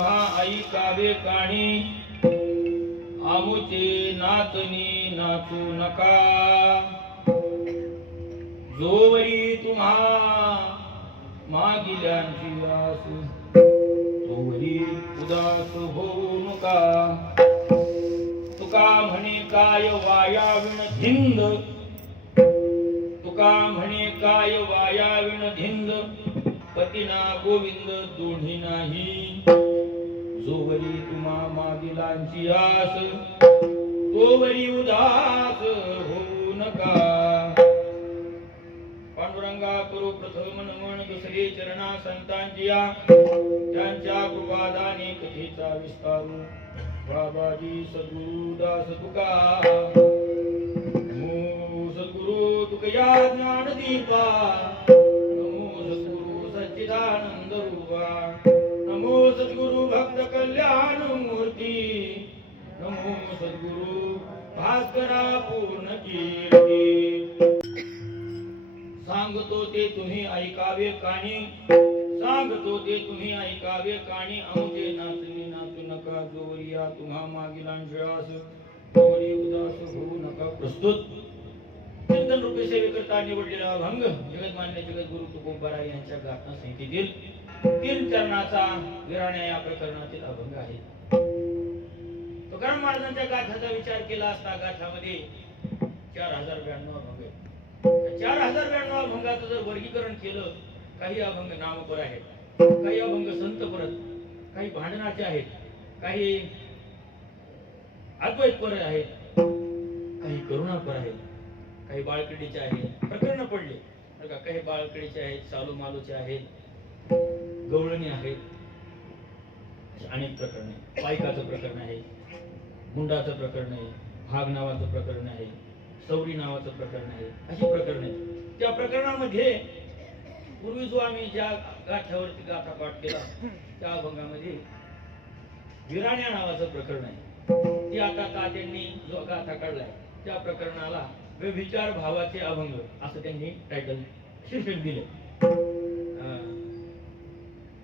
तुम्हा ऐकावे काणी आमुचे नाचनी नाचू नका जोवरी तुम्हा मागिल्यांची आस तोवरी उदास होऊ नका तुका म्हणे काय वायाविण धिंद तुका म्हणे काय वायाविण धिंद पतिना गोविंद दोन्ही नाही जोवरी तुम्हा मागिलांची आस तोवरी उदास होऊ नका पांडुरंगा करू प्रथम नमन दुसरे चरणा संतांची त्यांच्या कृपादाने कथेचा विस्तारू बाबाजी सद्गुरु दास तुका नमो सद्गुरु तुकया ज्ञान दीपा नमो सद्गुरु सच्चिदानंद रूपा नमो सद्गुरु भक्त कल्याण मूर्ती नमो सद्गुरु भास्करा पूर्ण कीर्ती सांगतो ते तुम्ही ऐकावे काणी सांगतो ते तुम्ही ऐकावे काणी आमचे नाचणी नाचू नका जोवरी या तुम्हा मागिलांशास जोवरी उदास होऊ नका प्रस्तुत चिंतन रूपी सेवेकरता निवडलेला अभंग जगतमान्य जगद्गुरु तुकोबाराय यांच्या गाथा संहितेतील 3 चरणाचा विराण्या या प्रकरणातील अभंग आहे. तुकाराम महाराजांच्या गाथाचा विचार केला असता गाथामध्ये 4092 अभंग आहेत. 4092 अभंगाचं जर वर्गीकरण केलं काही अभंग नामपर आहेत काही अभंग संतपरत काही भांडणाचे आहेत काही अद्वैतपर आहेत काही करुणापर आहेत काही बाळकडीचे आहेत प्रकरण पडले बघा काही बाळकडीचे आहेत चालू मालूचे आहेत गवळणी आहेत अनेक प्रकरणे पायकाचं प्रकरण आहे मुंडाचं प्रकरण आहे भाग नावाचं प्रकरण आहे सौरी नावाचं प्रकरण आहे अशी प्रकरण आहेत. त्या प्रकरणामध्ये पूर्वी जो आम्ही ज्या गाठ्यावरती गाथा पाठ केला त्या अभंगामध्ये विराण्या नावाचं प्रकरण आहे ते आता तात्यांनी जो गाथा काढलाय त्या प्रकरणाला व्यभिचार भावाचे अभंग असं त्यांनी टायटल शीर्षक दिले.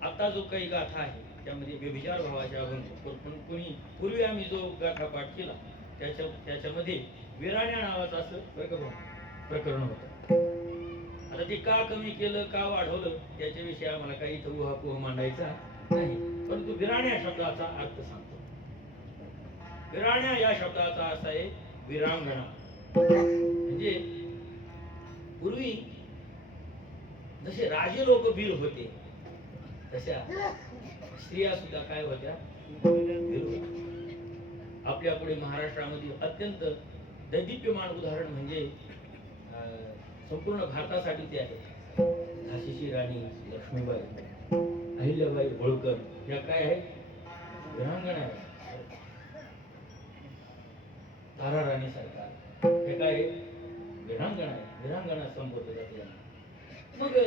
आता जो काही गाथा आहे त्यामध्ये व्यभिचार भावाचे अभंग कोणी पूर्वी आम्ही जो गाथा पाठ केला त्याच्यामध्ये विराण्या नावाचं असं प्रकरण होतं. आता ते का कमी केलं का वाढवलं याच्याविषयी आम्हाला काही इथं उहापोह मांडायचा नाही परंतु विराण्या शब्दाचा अर्थ सांगतो. विराण्या या शब्दाचा असा आहे विरांगणा म्हणजे पूर्वी जसे राजे लोक वीर होते तशा स्त्रिया सुद्धा काय होत्या वीर होत्या. आपल्या पुढे महाराष्ट्रामध्ये अत्यंत दैदिप्यमान उदाहरण म्हणजे संपूर्ण भारतासाठी ते आहे झाशीची राणी लक्ष्मीबाई अहिल्याबाई होळकर या काय आहेत विरांगणा आहेत. तारा राणी सरकार हे काय विरांगणा आहे विरांगणा संबोधलं जाते. मग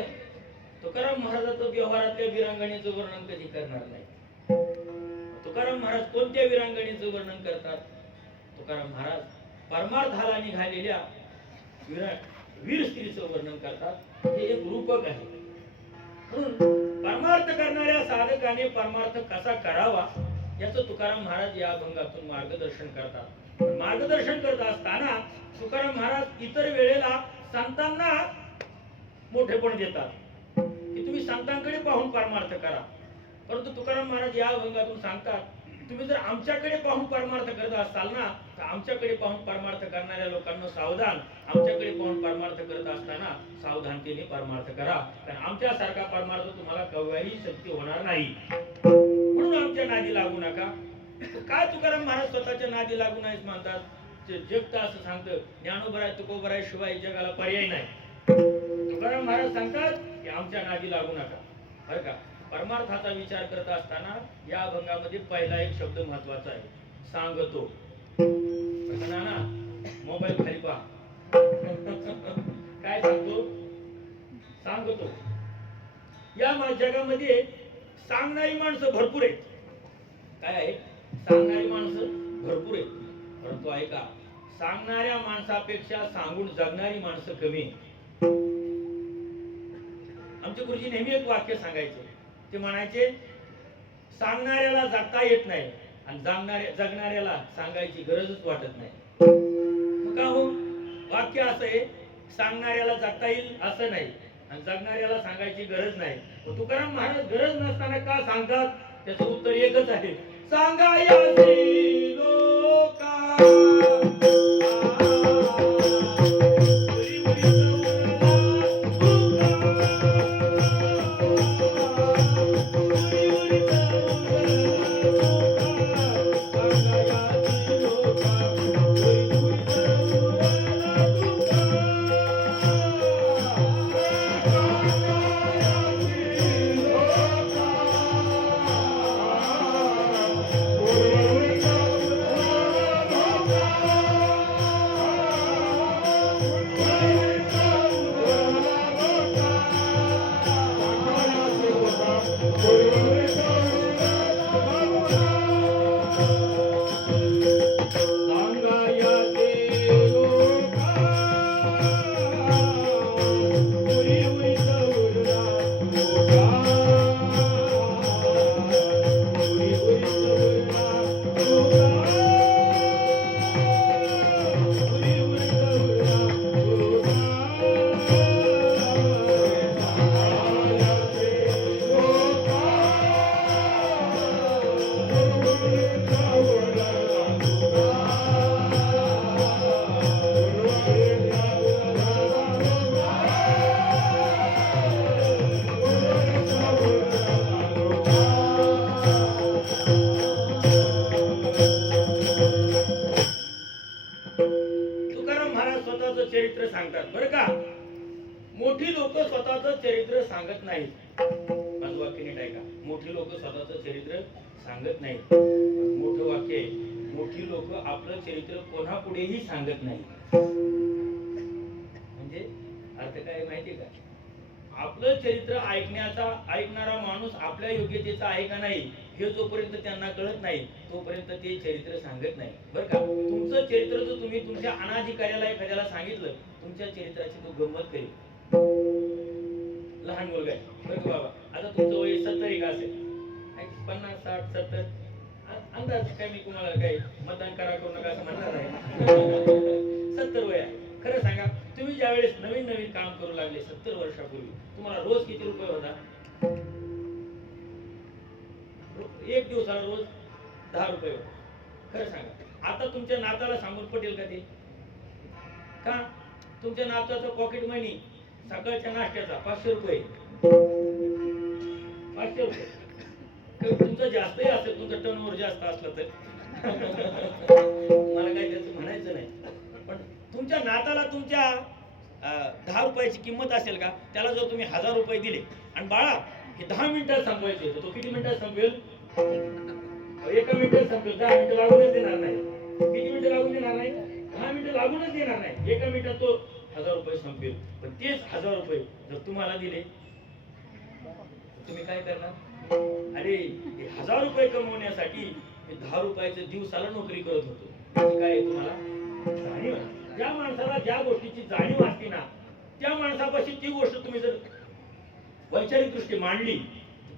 तुकाराम महाराजाचं व्यवहारातल्या विरांगणेचं वर्णन कधी करणार नाही. तुकाराम महाराज कोणत्या विरांगणेचं वर्णन करतात. तुकाराम महाराज परमार्थाला निघालेल्या वीर स्त्रीचं वर्णन करतात. हे एक रूपक आहे. म्हणून परमार्थ करणाऱ्या साधकाने परमार्थ कसा करावा याचं तुकाराम महाराज या अभंगातून मार्गदर्शन करतात. मार्गदर्शन करत असताना तुकाराम महाराज इतर वेळेला संतांना मोठेपण देतात की तुम्ही संतांकडे पाहून परमार्थ करा. परंतु तुकाराम महाराज या अभंगातून सांगतात तुम्ही जर आमच्याकडे पाहून परमार्थ करत असाल ना तर आमच्याकडे पाहून परमार्थ करणाऱ्या लोकांना सावधान. आमच्याकडे पाहून परमार्थ करत असताना सावधानतेने परमार्थ करा कारण आमच्यासारखा परमार्थ तुम्हाला केव्हाही शक्य होणार नाही. म्हणून आमच्या नादी लागू नका. काय तुकाराम महाराज स्वतःच्या नादी लागू नाहीत म्हणतात. जग तर असं सांगतं ज्ञानोबराय तुकोबराय शिवाय जगाला पर्याय नाही. तुकाराम महाराज सांगतात की आमच्या नादी लागू नका. बरं का परमार्थाचा विचार करत असताना या अभंगामध्ये पहिला एक शब्द महत्वाचा आहे सांगतो. ना मोबाईल खाली पहा काय सांगतो सांगतो. या जगामध्ये सांगणारी माणसं भरपूर आहेत. काय आहे सांगणारी माणसं भरपूर आहेत परंतु ऐका सांगणाऱ्या माणसापेक्षा सांगून जगणारी माणसं कमी. आमचे गुरुजी नेहमी एक वाक्य सांगायचे ते म्हणायचे सांगणाऱ्याला जगता येत नाही आणि जगणाऱ्याला सांगायची गरजच वाटत नाही. मग का हो? वाक्य असं आहे, सांगणाऱ्याला जगता येईल असं नाही आणि जगणाऱ्याला सांगायची गरज नाही. तुकाराम महाराज गरज नसताना का सांगतात? त्याचं उत्तर एकच आहे, सांगायासी लोका चरित्र सांगतात बरं का. मोठी लोक स्वतःचं चरित्र सांगत नाहीत. माझं वाक्य नीट ऐका. मोठी लोक स्वतःचं चरित्र सांगत नाहीत. मोठं वाक्य आहे, मोठी लोक आपलं चरित्र कोणापुढेही सांगत नाही. म्हणजे अर्थ काय माहिती का? आपलं चरित्र ऐकणारा माणूस आपल्या योग्यतेचा आहे का नाही हे जोपर्यंत त्यांना कळत नाही तोपर्यंत ते चरित्र सांगत नाही बरं का. तुमचं चरित्र जर तुम्ही तुमच्या अनाधिकाऱ्याला एखाद्याला सांगितलं, तुमच्या चरित्राची तो गंमत करेल. लहान मुलगा आहे बरं का बाबा, आता तुमचं वय 70 का असेल, 50 60 70 अंदाज काय, मी तुम्हाला काय मतदान करा करू नका असं म्हणणार आहे. 70 वय आहे. खरं सांगा, तुम्ही ज्यावेळेस नवीन नवीन काम करू लागले 70 वर्षापूर्वी, तुम्हाला रोज किती रुपये होता? एक दिवसाला रोज 10 रुपये होता. खरं सांगा, आता तुमच्या नाताला सांगून पटेल का ते? का? तुमच्या नाताचं पॉकेट मनी सकाळच्या नाश्त्याचा 500 रुपये. 500 रुपये तुमचं जास्तही असेल, तुमचं टर्नओव्हर जास्त असलं तर मला काही त्याचं म्हणायचं नाही, पण तुमच्या नाताला तुमच्या 10 रुपयाची किंमत असेल का? त्याला जर तुम्ही 1000 रुपये दिले आणि बाळा हे 10 मिनिटात संपवायचे, तर तो किती मिनिटात संपवेल? 1 मिनिटात संपवेल. 10 मिनिटं लागूनच देणार नाही. किती मिनिटं लागून देणार नाही? 10 मिनिटं लागूनच देणार नाही. 1 मिनिटात तो 1000 रुपये संपवेल. पण तेच 1000 रुपये जर तुम्हाला दिले, तुम्ही काय करणार? अरे 1000 रुपये कमवण्यासाठी 10 रुपयाचं दिवसाला नोकरी करत होतो. काय तुम्हाला जाणीव? ज्या माणसाला ज्या गोष्टीची जाणीव असते ना, त्या माणसापाशी ती गोष्ट तुम्ही जर वैचारिक दृष्टी मांडली,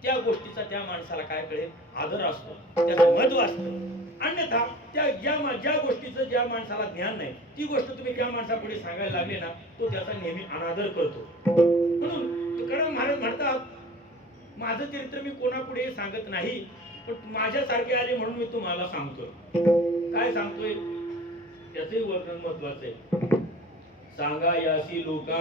त्या गोष्टीचा त्या माणसाला काय कळेल? आदर असतो, त्याचं महत्व असतं. अन्यथा ज्या गोष्टीचं ज्या माणसाला ज्ञान नाही, ती गोष्ट तुम्ही त्या माणसापुढे सांगायला लागले ना, तो त्याचा नेहमी अनादर करतो. म्हणून तुकाराम महाराज म्हणतात, माझं चरित्र मी कोणापुढे सांगत नाही, पण माझ्यासारखे आले म्हणून मी तुम्हाला सांगतोय. काय सांगतोय त्याचंही वर्णन महत्वाचं आहे. सांगा यासी लोका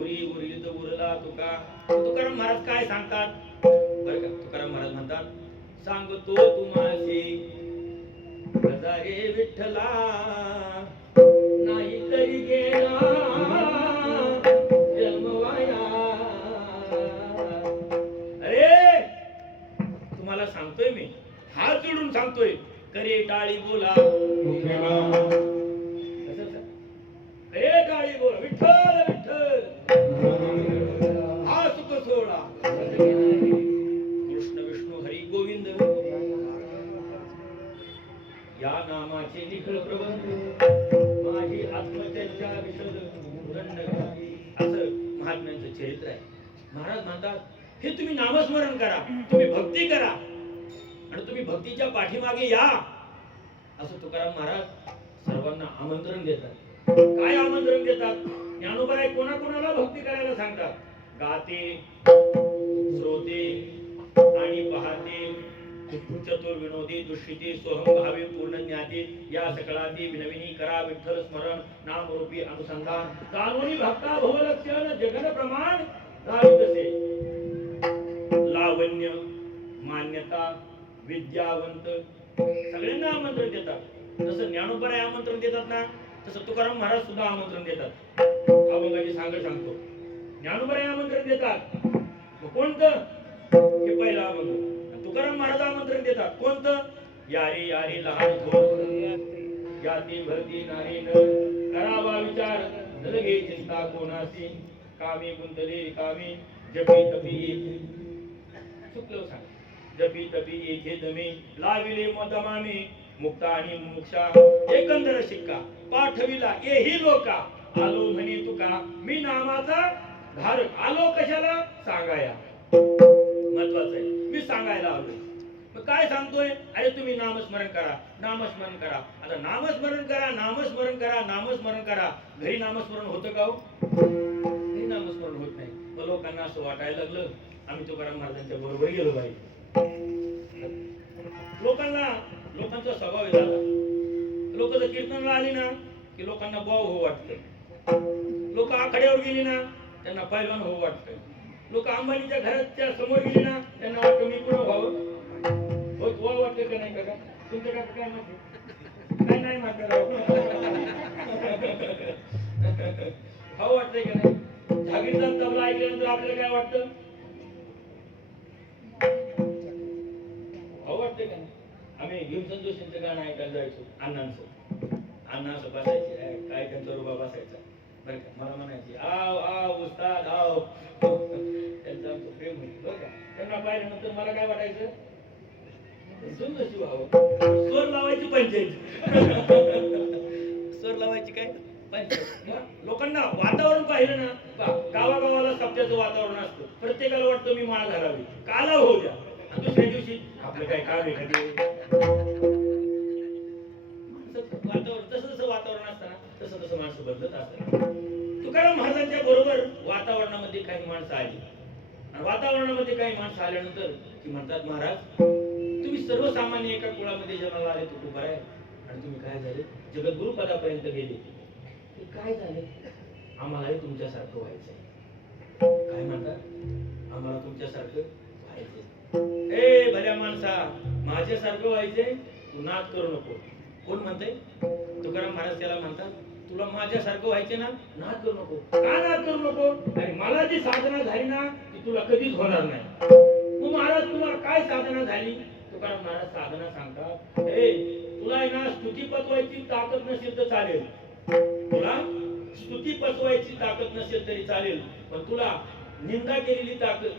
उरी उरीत उरला तुका. तुकाराम महाराज काय सांगतात बरं का? तुकाराम महाराज म्हणतात, सांगतो तुम्हाशी हजारे विठ्ठला, नाही तरी गेला जन्मवाया. अरे तुम्हाला सांगतोय मी, हात जोडून सांगतोय, करे टाळी बोला, करे टाळी बोला, विठ्ठल विठ्ठल हा सुख सोहळा, कृष्ण विष्णू हरी गोविंद या नामाचे निखळ प्रबंध, माझी आत्मचर्चा विशद असं महात्म्यांचं चरित्र आहे. महाराज म्हणतात, हे तुम्ही नामस्मरण करा, तुम्ही भक्ती करा आणि तुम्ही भक्तीच्या पाठीमागे या, असं तुकाराम महाराज सर्वांना आमंत्रण देतात. काय आमंत्रण देतात? ज्ञानोबराय कोणाकोणाला भक्ती करायला सांगतात? गाते, श्रोते आणि पाहते, चतुर विनोदी, दुष्टिती, सोहम भावी, पूर्ण ज्ञाती, या सकळाती विनविनी करा विठ्ठल स्मरण, नाम रूपी अनुसंधान, कानोनी भक्ता भवलक्षण जगन प्रमाण तसे. लावण्य, मान्यता, विद्यावंत सगळ्यांना आमंत्रण देतात. जसं ज्ञानोबराय आमंत्रण देतात ना, तसं तुकाराम महाराज सुद्धा आमंत्रण देतात. अभंगाची सांगतो. ज्ञानोबराय आमंत्रण देतात, मग कोणतं? हे पहिलं अभंग. तुकाराम महाराज आमंत्रण देतात, कोणतं? यारी यारी लहान थोर, याती भरती नारी नर, करावा विचार नलगे चिंता कोणासी, कामी गुंतले कामी, जपी तपी येथे. चुकलं सांग. जपी तपी येथे दमी, लाविले मतमामी, मुक्ता आणि मुक्षा एकंदर शिक्का, पाठविला येही लोका, आलो म्हणे तुका मी नामाचा धारक. आलो कशाला? सांगाया. महत्वाचं आहे, मी सांगायला आलोय. मग काय सांगतोय? अरे तुम्ही नामस्मरण करा, नामस्मरण करा. आता नामस्मरण करा, नामस्मरण करा, नामस्मरण करा. घरी नामस्मरण होतं का हो? घरी नामस्मरण होत नाही. मग लोकांना असं वाटायला लागलं आम्ही तुकाराम महाराजांच्या बरोबर गेलो पाहिजे. लोकांचा स्वभाव झाला. लोक जर कीर्तनाला आली ना की लोकांना भाव हो वाटतं. लोक आखाड्यावर गेली ना त्यांना पैलवान हो वाटतं. लोक अंबानीच्या घराच्या समोर गेली ना त्यांना वाटतं मी पुढे व्हावं. हो वाटतं का नाही? का तुमच्या काय म्हणते? काय नाही म्हणतात हो वाटतंय का नाही? जागीरदार तबला ऐकल्यानंतर आपल्याला काय वाटतं? हो वाटतंय का नाही? आम्ही भीमसेन जोशींचं गाणं ऐकायला जायचो. अण्णा असं बसायचे, काय त्यांचा रुबा बसायचा बरं का. मला म्हणायचे आव आव उस्ताद आव. त्यांचं आमचं प्रेम होतं बरं का. त्यांना पाहिल्यानंतर मला काय वाटायचं? जोशी व्हावं. स्वर लावायची पंचायत. स्वर लावायची काय पंचायत. लोकांना वातावरण पाहिलं ना, गावागावाला सब्जाचं वातावरण असतं. प्रत्येकाला वाटतं मी माळ घालावी, काला होऊ द्या. दुसऱ्या दिवशी आपलं काय काम आहे कधी वातावरण. जसं वातावरण असताना तसं माणसं बदलत असतात. तुकाराम महाराजांच्या बरोबर वातावरणामध्ये काही माणसं आली आणि वातावरणामध्ये काही माणसं आल्यानंतर की म्हणतात महाराज तुम्ही सर्वसामान्य एका कुळामध्ये जन्माला आले तुकोबाराय आणि तुम्ही काय झाले जगद्गुरु पदापर्यंत गेले. काय झाले? आम्हालाही तुमच्यासारखं व्हायचंय. काय म्हणतात? आम्हाला तुमच्यासारखं व्हायचंय. ए भल्या माणसा, माझ्यासारखं व्हायचंय, तू नाद करू नको. कोण म्हणते? तुकाराम महाराज त्याला म्हणतात तुला माझ्यासारखं व्हायचे ना, नाद करू नको. का नाद करू नको? आणि मला जी साधना झाली ना ती तुला कधीच होणार नाही. मग महाराज तुम्हाला काय साधना झाली? तुकाराम महाराज साधना सांगतात, ए तुला आहे ना स्तुती पचवायची ताकद नसेल तर चालेल. तुला स्तुती पचवायची ताकद नसेल तरी चालेल, पण तुला निंदा केलेली ताकद,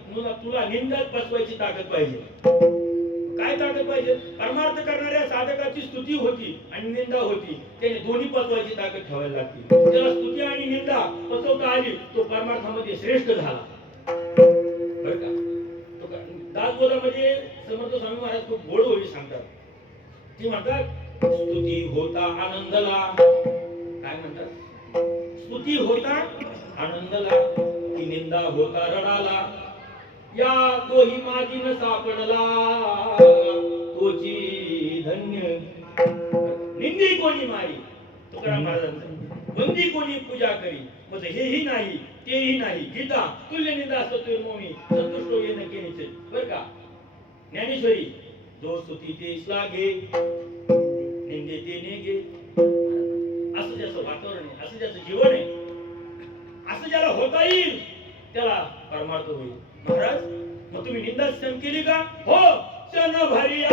तुला निंदा पचवायची ताकद पाहिजे. काय ताकद पाहिजे? परमार्थ करणाऱ्या साधकाची स्तुती होती आणि निंदा होती, त्याने दोन्ही पचवायची ताकद ठेवायला लागते. ज्याला स्तुती आणि निंदा पचवता आली तो परमार्थामध्ये श्रेष्ठ झाला. बरं का? दासबोधामध्ये समर्थ स्वामी महाराज खूप गोड होई सांगतात. ती म्हणतात स्तुती होता आनंदला. काय म्हणतात? स्तुती होता आनंदला की निंदा होता रडाला. या तोही माझी न सापडला तोची धन्य. निंदी कोणी मारी? तुकाराम महाराजांचं. वंदी कोणी पूजा करी? म्हणजे हेही नाही तेही नाही. गीता तुल्य निंदा असतो मोमी संतुष्ट येणं केलीचे. बरं का? ज्ञानेश्वरी जो स्तुती ते श्लाघे निंदे ते नेगे. असं ज्याचं वातावरण आहे, असं ज्याचं जीवन आहे, असं ज्याला होता येईल त्याला परमार्थ होईल. महाराज मग तुम्ही निंदा सहन केली का? हो. क्षण भरी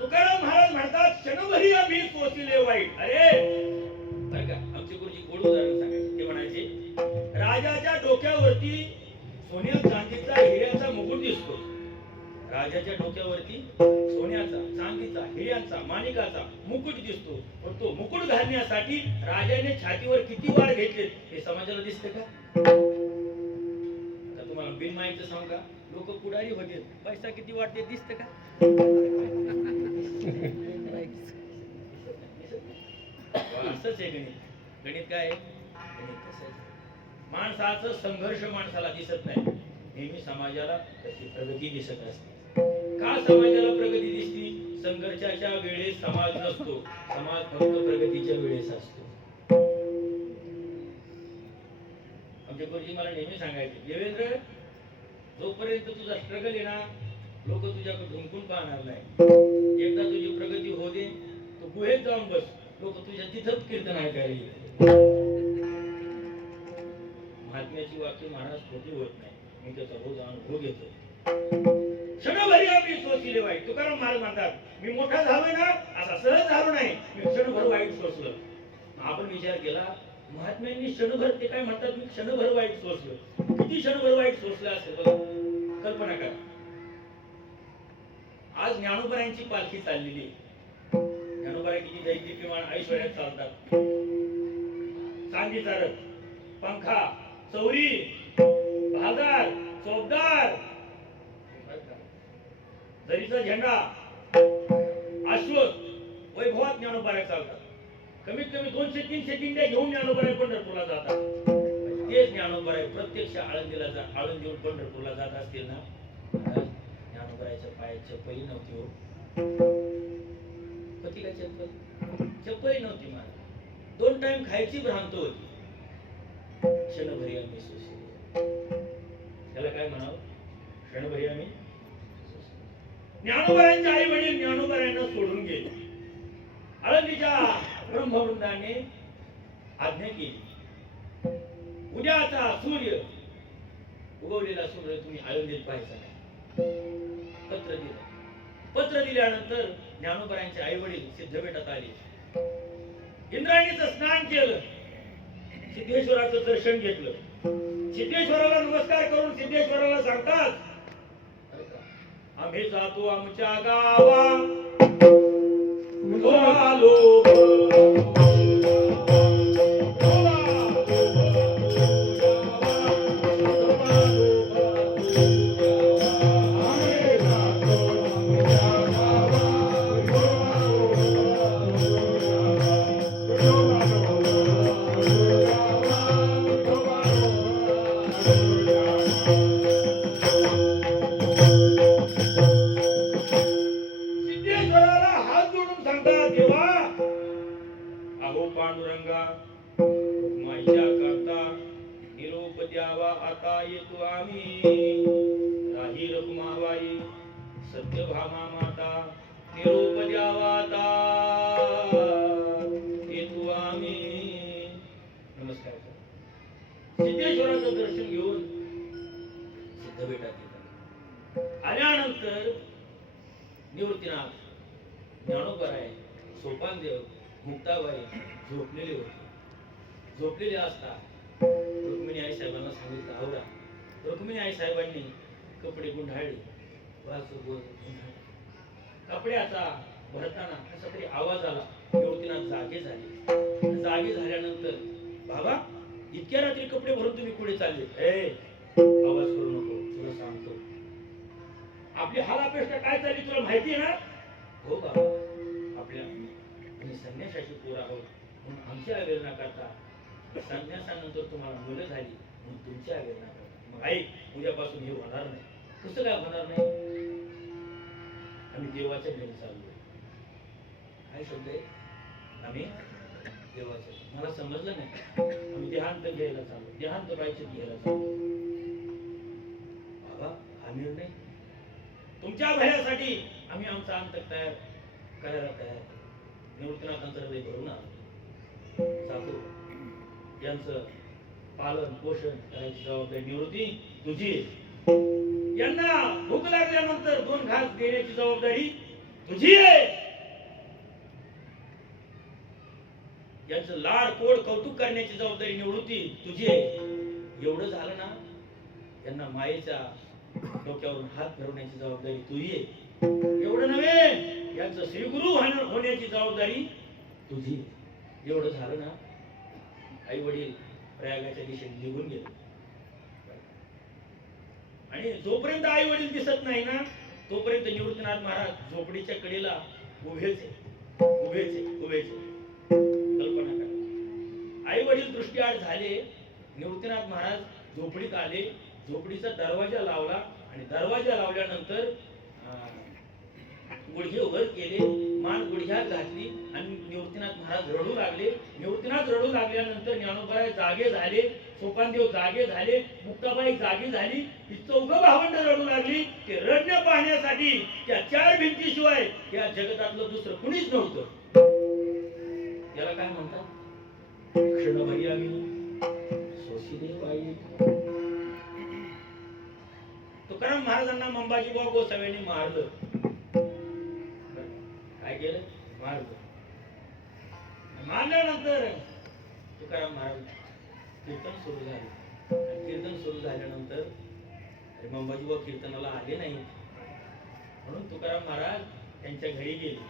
तुकाराम महाराज म्हणतात क्षणभरी आम्ही सोसिले वाईट. अरे बरं का, आमचे गुरुजी गोड उदाहरण सांगायचे. ते म्हणायचे राजाच्या डोक्यावरती सोन्या चांदीचा हिऱ्याचा मुकुट दिसतो. राजाच्या डोक्यावरती सोन्याचा चांदीचा हिऱ्याचा माणिकाचा मुकुट दिसतो. पण तो मुकुट घालण्यासाठी राजाने छातीवर किती वार घेतले हे समाजाला दिसते का? आता तुम्हाला बिन माहिती सांगू का, लोक पुढारी होते, पैसा किती वाटते दिसते का? असंच आहे गणित. गणित काय आहे? गणित कसं आहे? माणसाचं संघर्ष माणसाला दिसत नाही, नेहमी समाजाला त्याची प्रगती दिसत असते. का समाजाला प्रगती दिसती? संघर्षाच्या वेळेस समाज नसतो, समाज फक्त प्रगतीच्या वेळेस असतो. आमचे गुरुजी मला नेहमी सांगायचे, देवेंद्र जोपर्यंत तुझा स्ट्रगल आहे ना, लोक तुझ्याकडे ढुंकून पाहणार नाही. एकदा तुझी प्रगती होऊ दे, तू गुहेत जाऊन बस, लोक तुझ्या तिथंच कीर्तन ऐकायला येतील. महात्म्याची वाक्य महाराज खोटी होत नाही, मी त्याचा रोज अनुभव घेतो. क्षणभरी आम्ही सोसले वाईट. तुकाराम महाराज म्हणतात मी मोठा झालोय ना, असा सहज झालो नाही, मी क्षणभर वाईट सोसलं. आपण विचार केला, महात्म्यांनी क्षणभर, ते काय म्हणतात, मी क्षणभर वाईट सोसलो. किती क्षणभर वाईट सोसलं असेल बघा, कल्पना करा. आज ज्ञानोबरायांची पालखी चाललेली आहे. ज्ञानोबराय किती दैदिप्यमान ऐश्वर्यात चालतात. चांदीचा रथ, पंखा, चौरी, भालदार, चौबदार, जरीचा झेंडा, अश्वत, वैभवात ज्ञानोबराय चालतात. कमीत कमी 200-300 दिंड्या घेऊन ज्ञानोबराय पंढरपूरला जातात. तेच ज्ञानोबराय प्रत्यक्ष आळंदीहून पंढरपूरला जात असतील ना, ज्ञानोबरायच्या पायात चप्पलही नव्हती हो. होती का चप्पल? चप्पलही नव्हती मला. 2 टाइम खायची भ्रांत होती. क्षणभरी आम्ही सोसले. त्याला काय म्हणावं? क्षणभरी आम्ही. ज्ञानोबरायांचे आई वडील ज्ञानोबरायांना सोडून गेले. आळंदीच्या ब्रह्मवृंदाने आज्ञा केली, उद्याचा सूर्य उगवलेला सूर्य तुम्ही आळंदीत पाहायचा नाही. पत्र दिलं. पत्र दिल्यानंतर ज्ञानोबरायांचे आई वडील सिद्धपेठात आले. इंद्रायणीचं स्नान केलं, सिद्धेश्वराचं दर्शन घेतलं. सिद्धेश्वराला नमस्कार करून सिद्धेश्वराला सांगतात, आम्ही जातो आमच्या गावा, पांडुरंगा माईच्या करता निरोप द्यावा आता येतो आम्ही. राही रखुमाबाई सत्यभामा माता निरोप द्यावा आता येतो आम्ही. नमस्कार. सिद्धेश्वराचं दर्शन घेऊन सिद्धपेठात येतात. आल्यानंतर निवृत्तीनाथ, ज्ञानोबराय, सोपानदेव, मुक्ताबाई झोपलेली होती. झोपलेली असता रुक्मिणी आई साहेबांना सांगितलं आवरा. रुक्मिणी आई साहेबांनी कपडे गुंढाळले, कपड्याचा भरताना कसा तरी आवाज आला. निवृत्तीनाथ जागे झाले. जागे झाल्यानंतर बाबा इतक्या रात्री कपडे भरून तुम्ही पुढे चालले? आवाज करू नको, तुला सांगतो आपली हाल अपेक्षा काय चालली तुला माहिती आहे ना? हो बाबा, आपल्या आम्ही संन्यासाची पोर आहोत म्हणून आमची अवेलना करता, संन्यासानंतर तुम्हाला मुलं झाली म्हणून तुमची अवेलना करता. मग ऐक, उद्यापासून हे होणार नाही. कसं काय होणार नाही? आम्ही देवाच्या घरी चाललोय. काय शब्द आहे? आम्ही देवाच्या, मला समजलं नाही. आम्ही देहांत घ्यायला चाललो, देहांत बायचे घ्यायला चाललो. बाबा हा निर्णय तुमच्या भल्यासाठी आम्ही आमचा अंत तयार करायला तयार. निवृत्तीनाथांचं हृदय भरून आलं. जातो यांचं पालन पोषण करायची जबाबदारी निवृत्ती तुझी. यांना भूक लागल्यानंतर 2 घास देण्याची जबाबदारी तुझी आहे. यांचं लाड कोड कौतुक करण्याची जबाबदारी निवृत्ती तुझी आहे. एवढं झालं ना, यांना मायेच्या डोक्यावरून हात फिरवण्याची जबाबदारी तुझी आहे. एवढं नव्हे, यांचं श्रीगुरु होण्याची जबाबदारी तुझी आहे. एवढं झालं ना, आई वडील प्रयागाच्या दिशेने निघून गेले. आणि जोपर्यंत आई वडील दिसत नाही ना, तोपर्यंत निवृत्तीनाथ महाराज झोपडीच्या कडेला उभेच आहे. कल्पना करा, आई वडील दृष्टीआड झाले, निवृत्तीनाथ महाराज झोपडीत आले, झोपडीचा दरवाजा लावला आणि दरवाजा लावल्यानंतर गुडघे वर केले, मान गुडघ्यात घातली आणि निवृत्तीनाथ महाराज रडू लागले. निवृत्तीनाथ रडू लागल्यानंतर ज्ञानोबराय जागे झाले, सोपानदेव जागे झाले, मुक्ताबाई जागी झाली. ही 4 भावंड रडू लागली. ते रडणे पाहण्यासाठी त्या 4 भिंतीशिवाय या जगतातलं दुसरं कुणीच नव्हतं. याला काय म्हणतात? क्षणभरी आम्ही सोशिले बाई. तुकाराम महाराजांना मंबाजीबुवा गोसाव्यांनी मारलं. काय केलं? मारलं. मारल्यानंतर तुकाराम महाराज कीर्तन सुरू झाले. कीर्तन सुरू झाल्यानंतर मंबाजीबुवा कीर्तनाला आले नाही म्हणून तुकाराम महाराज त्यांच्या घरी गेले.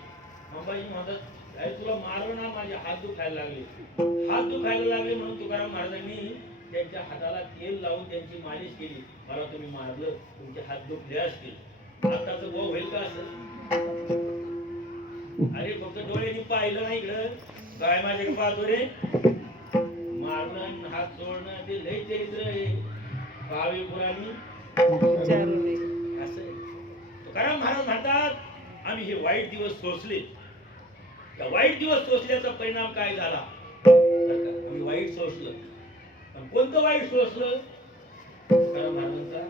मंबाजी म्हणतात, काय तुला मारलं ना, माझे हात दुखायला लागले म्हणून तुकाराम महाराजांनी त्यांच्या हाताला तेल लावून त्यांची मालिश केली. मला तुम्ही मारलं, तुमचे हात दुखले असतील, हाताचं भाऊ होईल का असं? अरे फक्त डोळ्यांनी पाहिलं नाही इकडं, काय माझ्याकडे पाहतो रे? मारणं हात सोडणं ते लय चरित्र आहे. भावी पुराणी असं. तुकाराम महाराज म्हणतात, आम्ही हे वाईट दिवस सोसले. त्या वाईट दिवस सोसल्याचा परिणाम काय झाला? आम्ही वाईट सोसलं. पण कोणतं वाईट सोसलं? तुकाराम महाराजांचा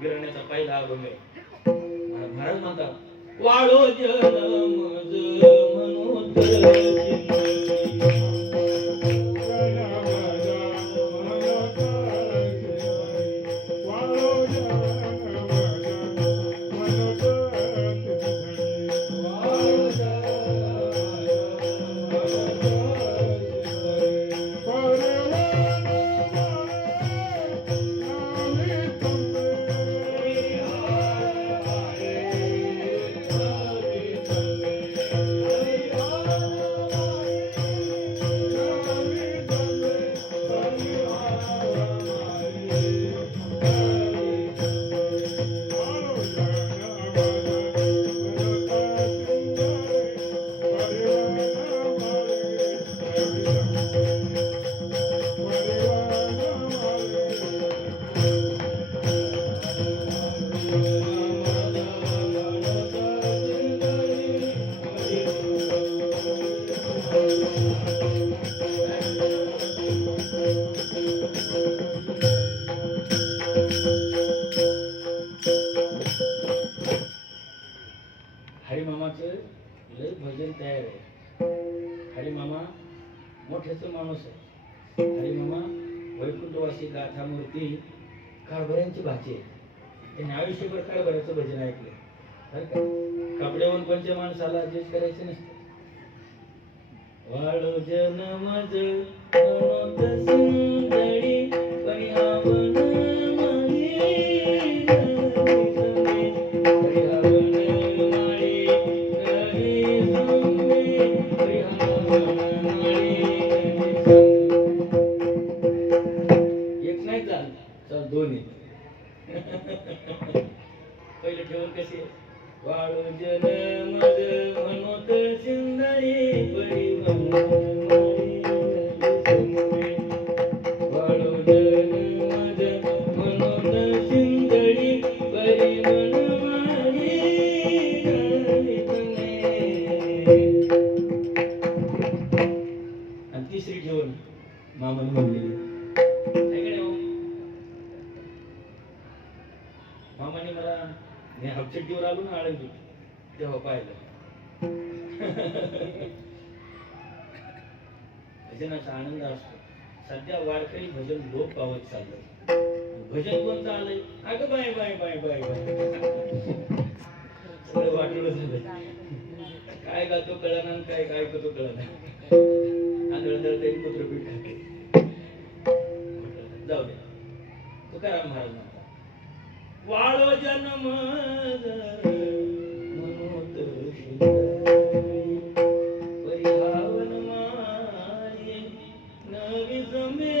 विरण्याचा पहिला अभंग आहे. महाराज म्हणतात, वाळो जन्म म्हणून हरिमामाचं लय भजन तयार आहे. हरिमामा मोठ्याचं माणूस आहे. हरिमामा वैकुंठवासी गाथामूर्ती कारभाऱ्यांची भाची आहे. त्यांनी आयुष्यभर कारभाऱ्याचं भजन ऐकले बरं का. कपड्यावर पंच माणसाला जेच करायचं नसतं. वाळो जनमज मनोत सुंदरी परिहावन भेटीवर आलो ना आळंदी तेव्हा पाहिलं. भजनाचा आनंद असतो. सध्या वारकरी भजन लोप पावत चाललं. भजन कोणतं आलंय? अगं bye bye bye bye bye सगळं वाटलं झालं. काय गातो कळना काय काय करतो कळना. आंधळ दळते पुत्र पीठ खाते. जाऊ दे. तुकाराम महाराज म्हणतात वाळो जन्म मनोत परिहावन मारे नवी जमे.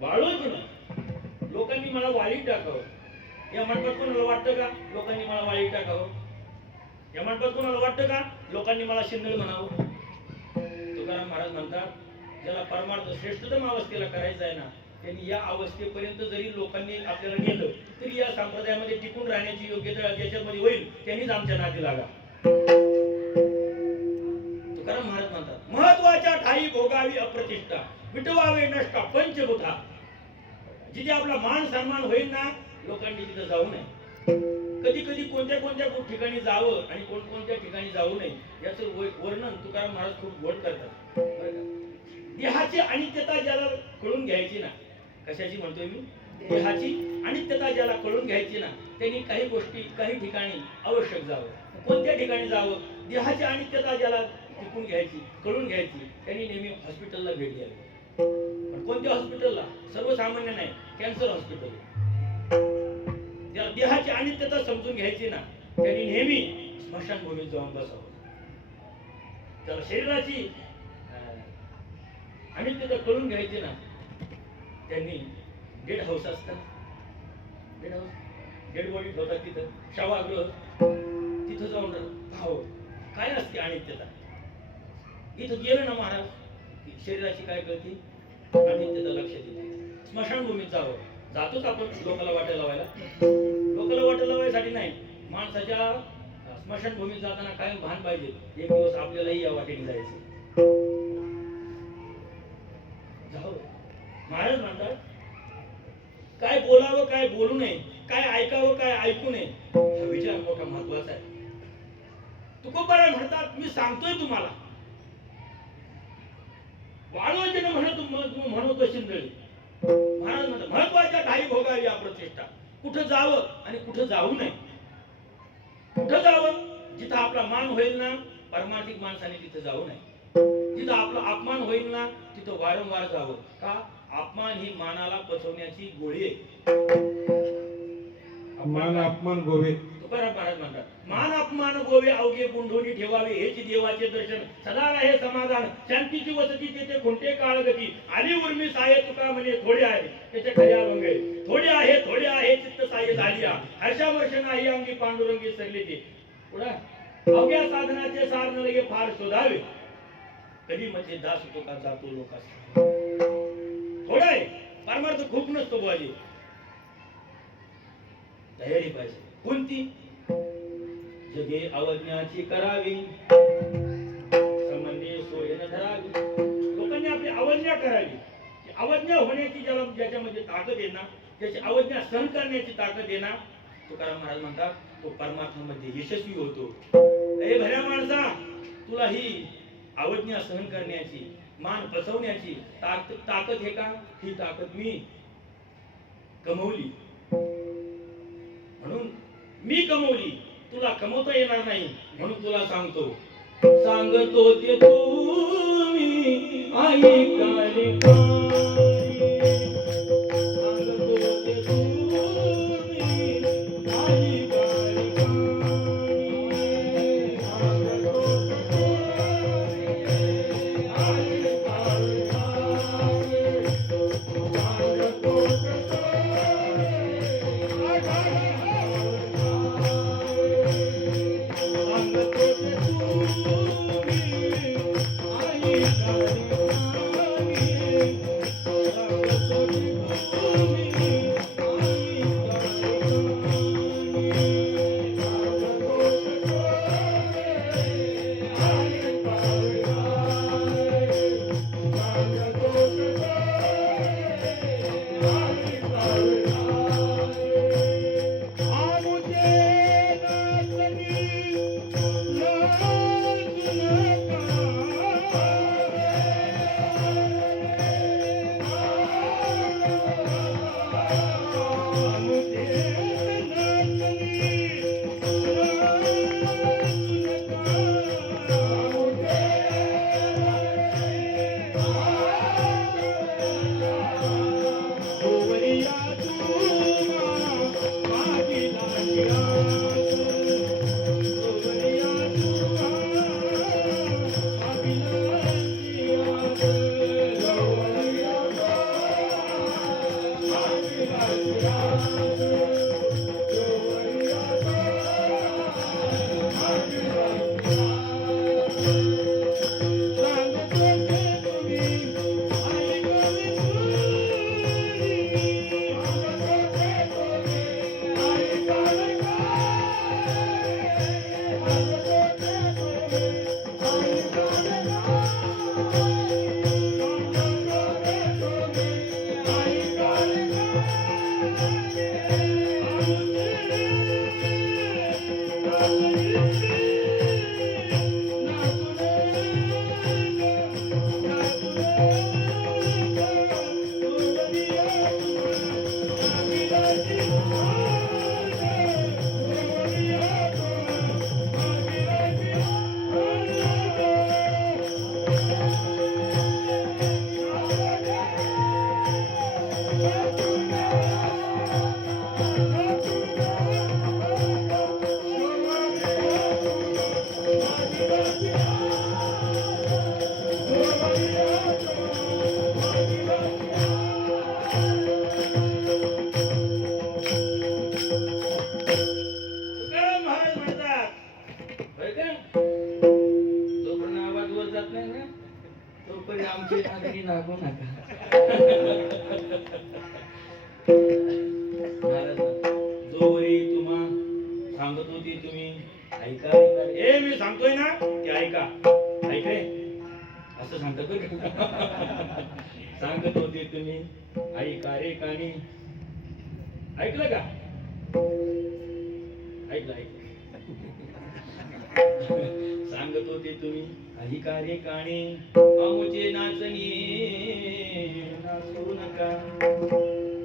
वाळो जन्म लोकांनी मला वाळीत टाकावं. या म्हणतात कोणाला वाटतं का लोकांनी मला वाळीत टाकावं? या म्हणतात कोणाला वाटतं का लोकांनी मला शिंदळ म्हणावं? तुकाराम महाराज म्हणतात ज्याला परमार्थ श्रेष्ठतम अवस्थेला करायचं आहे ना त्यांनी या अवस्थेपर्यंत जरी लोकांनी आपल्याला नेलं तरी या संप्रदायामध्ये टिकून राहण्याची योग्यता ज्याच्यामध्ये होईल त्यांनीच आमच्या नादी लागा. तुकाराम महाराज म्हणतात महत्वाच्या ठाई भोगावी अप्रतिष्ठा मिटवावे नष्टा पंचभूता. जिथे आपला मान सन्मान होईल ना लोकांनी तिथं जाऊ नये. कधी कधी कोणत्या कोणत्या ठिकाणी जावं आणि कोणकोणत्या ठिकाणी जाऊ नये याचं वर्णन तुकाराम महाराज खूप गोड करतात. देहाची अनित्यता ज्याला कळून घ्यायची ना. कशाची म्हणतोय मी? देहाची अनित्यता ज्याला कळून घ्यायची ना त्यांनी काही गोष्टी काही ठिकाणी आवश्यक जावं. कोणत्या ठिकाणी जावं? देहाची अनित्यता ज्याला टिकून घ्यायची कळून घ्यायची त्यांनी नेहमी हॉस्पिटलला भेट द्यावी. पण कोणत्या हॉस्पिटलला? सर्वसामान्य नाही, कॅन्सर हॉस्पिटल. ज्याला देहाची अनित्यता समजून घ्यायची ना त्यांनी नेहमी स्मशानभूमीत जाऊन बसावं. त्याला शरीराची अनित्यता कळून घ्यायची ना त्यांनी डेड हाऊस असतं. डेड हाऊस डेड बॉडी ठेवतात तिथं शवागृह तिथं जाऊन पाहावं काय असते अनित्यता. इथं गेलं ना महाराज शरीराची काय कळते अनित्यता लक्षात येते. स्मशानभूमीत जावं. जातोच आपण लोकांना वाटायला लावायला. लोकांना वाटायला लावायसाठी नाही. माणसाच्या स्मशानभूमीत जाताना काय भान पाहिजे एक दिवस आपल्यालाही या वाटेने जायचं. महाराज म्हणतात काय बोलावं काय बोलू नये काय ऐकावं काय ऐकू नये हा विचार मोठा महत्वाचा आहे. तुकोबाराय म्हणतात मी सांगतोय तुम्हाला वाळवायचे म्हणतो शिंदळी. महाराज म्हणतात महत्वाच्या ठाई भोगावी अप्रतिष्ठा. कुठं जावं आणि कुठं जाऊ नये. कुठं जावं जिथं आपला मान होईल ना परमार्थिक माणसाने तिथं जाऊ नये. जिथं आपला अपमान होईल ना तिथं वारंवार जावं. का? अपमान ही मानाला पचवण्याची गोळी आहे. मान अपमान गोवे. तुकाराम महाराज म्हणतात मान अपमान गोवे अवघे गुंडोनी ठेवावे हेच देवाचे दर्शन सदा राहे समाधान शांतीची वसती तेथे कोणते काळ गती आली उर्मी साये तुका म्हणे थोडे आहे त्याच्या खाली अभंग आहे. थोडे आहे चित्त साये झालिया हर्षा वर्ष नाही अंगी पांडुरंगी सरले ते पुढे अवघ्या साधनाचे सार न लगे फार शोधावे कधी म्हणजे दास तुका जातो लोकांस. थोडा आहे परमार्थ खूप नसतो बुवाजी. तयारी पाहिजे. कोणती? जगे अवज्ञाची करावी संबंधी सोयीने धरावी. लोकांनी आपली अवज्ञा करावी. अवज्ञा होण्याची ज्याच्यामध्ये ताकद आहे ना त्याची अवज्ञा सहन करण्याची ताकद आहे ना तुकाराम महाराज म्हणतात तो परमार्थामध्ये यशस्वी होतो. अरे भल्या माणसा तुला ही अवज्ञा सहन करण्याची मान पचवण्याची ताकद आहे का? ही ताकद मी कमवली. म्हणून मी कमवली तुला कमवता येणार नाही म्हणून तुला सांगतो सांगतो ते तुम्ही आई कालिका. तुकाराम महाराज म्हणतात बरं का, जोपर्यंत आवाज वर जात नाही ना तोपर्यंत आमची नागरी नागू नका. महाराज जोवरी तुम्हा सांगत होती तुम्ही ऐका ऐका ए मी सांगतोय ना ते ऐका ऐक रे असं सांगतात बरं का. सांगत होते तुम्ही ऐका रे कानी ऐकलं का ऐकलं ऐकलं सांगत होते तुम्ही ऐका रे कानी आमुचे नाचणी नाचू नका.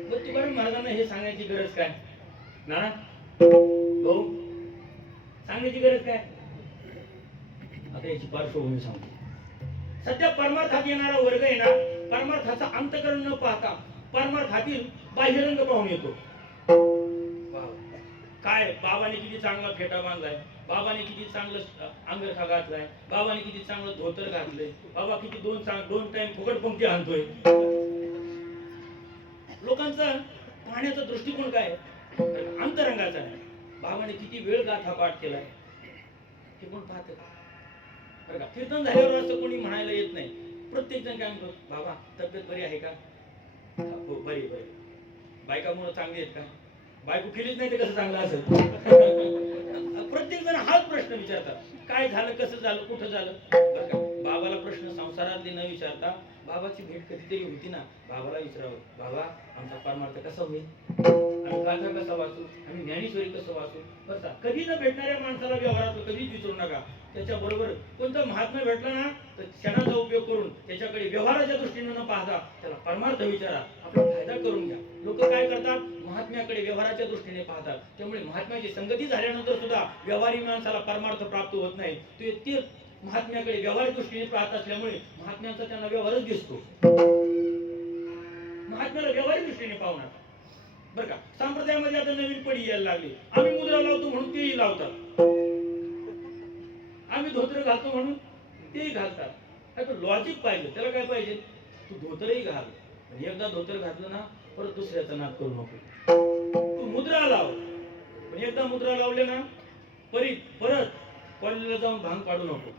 मग तुकाराम महाराजांना हे सांगायची गरज काय ना भाऊ सांगायची गरज काय. आता याची पार्श्वभूमी सांगतो. सध्या परमार्थात येणारा वर्ग आहे ना परमार्थाचा अंतकरण न पाहता परमार्थातील बाह्यरंग पाहून येतो. काय बाबाने किती चांगला फेटा बांधलाय, बाबाने किती चांगलं अंगरखा घातलाय, बाबाने किती चांगलं धोतर घातलंय, बाबा किती दोन टाइम फुकट पंक्ती आणतोय. लोकांचा पाहण्याचा दृष्टिकोन काय अंतरंगाचा नाही. बाबाने किती वेळ गाथा पाठ केलाय हे कोण पाहत बरं का. कीर्तन झाल्यावर असं कोणी म्हणायला येत नाही. प्रत्येक जण काय म्हणतो बाबा तब्येत बरी आहे का, हो बरी बरी. बायकामुळे चांगली आहेत का, बायको केलीच नाही ते कसं चांगलं असेल. प्रत्येक जण हाच प्रश्न विचारतात काय झालं कसं झालं कुठं झालं. बरं का बाबाला प्रश्न संसारातले न विचारता बाबाची भेट कधीतरी होती ना बाबाला विचारावं बाबा आमचा परमार्थ कसा होईल, आम्ही गाथा कसा वाचू, आम्ही ज्ञानेश्वरी कसं वाचू. बरं कधी न भेटणाऱ्या माणसाला व्यवहारात कधीच विचारू नका. त्याच्या बरोबर कोणता महात्मा भेटला ना तर क्षणाचा उपयोग करून त्याच्याकडे व्यवहाराच्या दृष्टीने न पाहता त्याला परमार्थ विचारा, आपला फायदा करून घ्या. लोक काय करतात महात्म्याकडे व्यवहाराच्या दृष्टीने पाहतात. त्यामुळे महात्म्याची संगती झाल्यानंतर सुद्धा व्यवहारी माणसाला परमार्थ प्राप्त होत नाही. ते महात्म्याकडे व्यवहारिक दृष्टीने पाहत असल्यामुळे महात्म्याचा त्यांना व्यवहारच दिसतो. महात्म्याला व्यवहारिक दृष्टीने पाहणार बरं का. संप्रदायामध्ये आता नवीन पडी यायला लागली. आम्ही मुद्रा लावतो म्हणून तेही लावतात, आम्ही धोतर घालतो म्हणून तेही घालतात. आता लॉजिक पाहिजे त्याला काय पाहिजे तू धोतरही घाल पण एकदा धोतर घातलं ना परत दुसऱ्याचा नाद करू नको. तू मुद्रा लाव पण एकदा मुद्रा लावले ना परत कॉलेजला जाऊन भांग पाडू नको.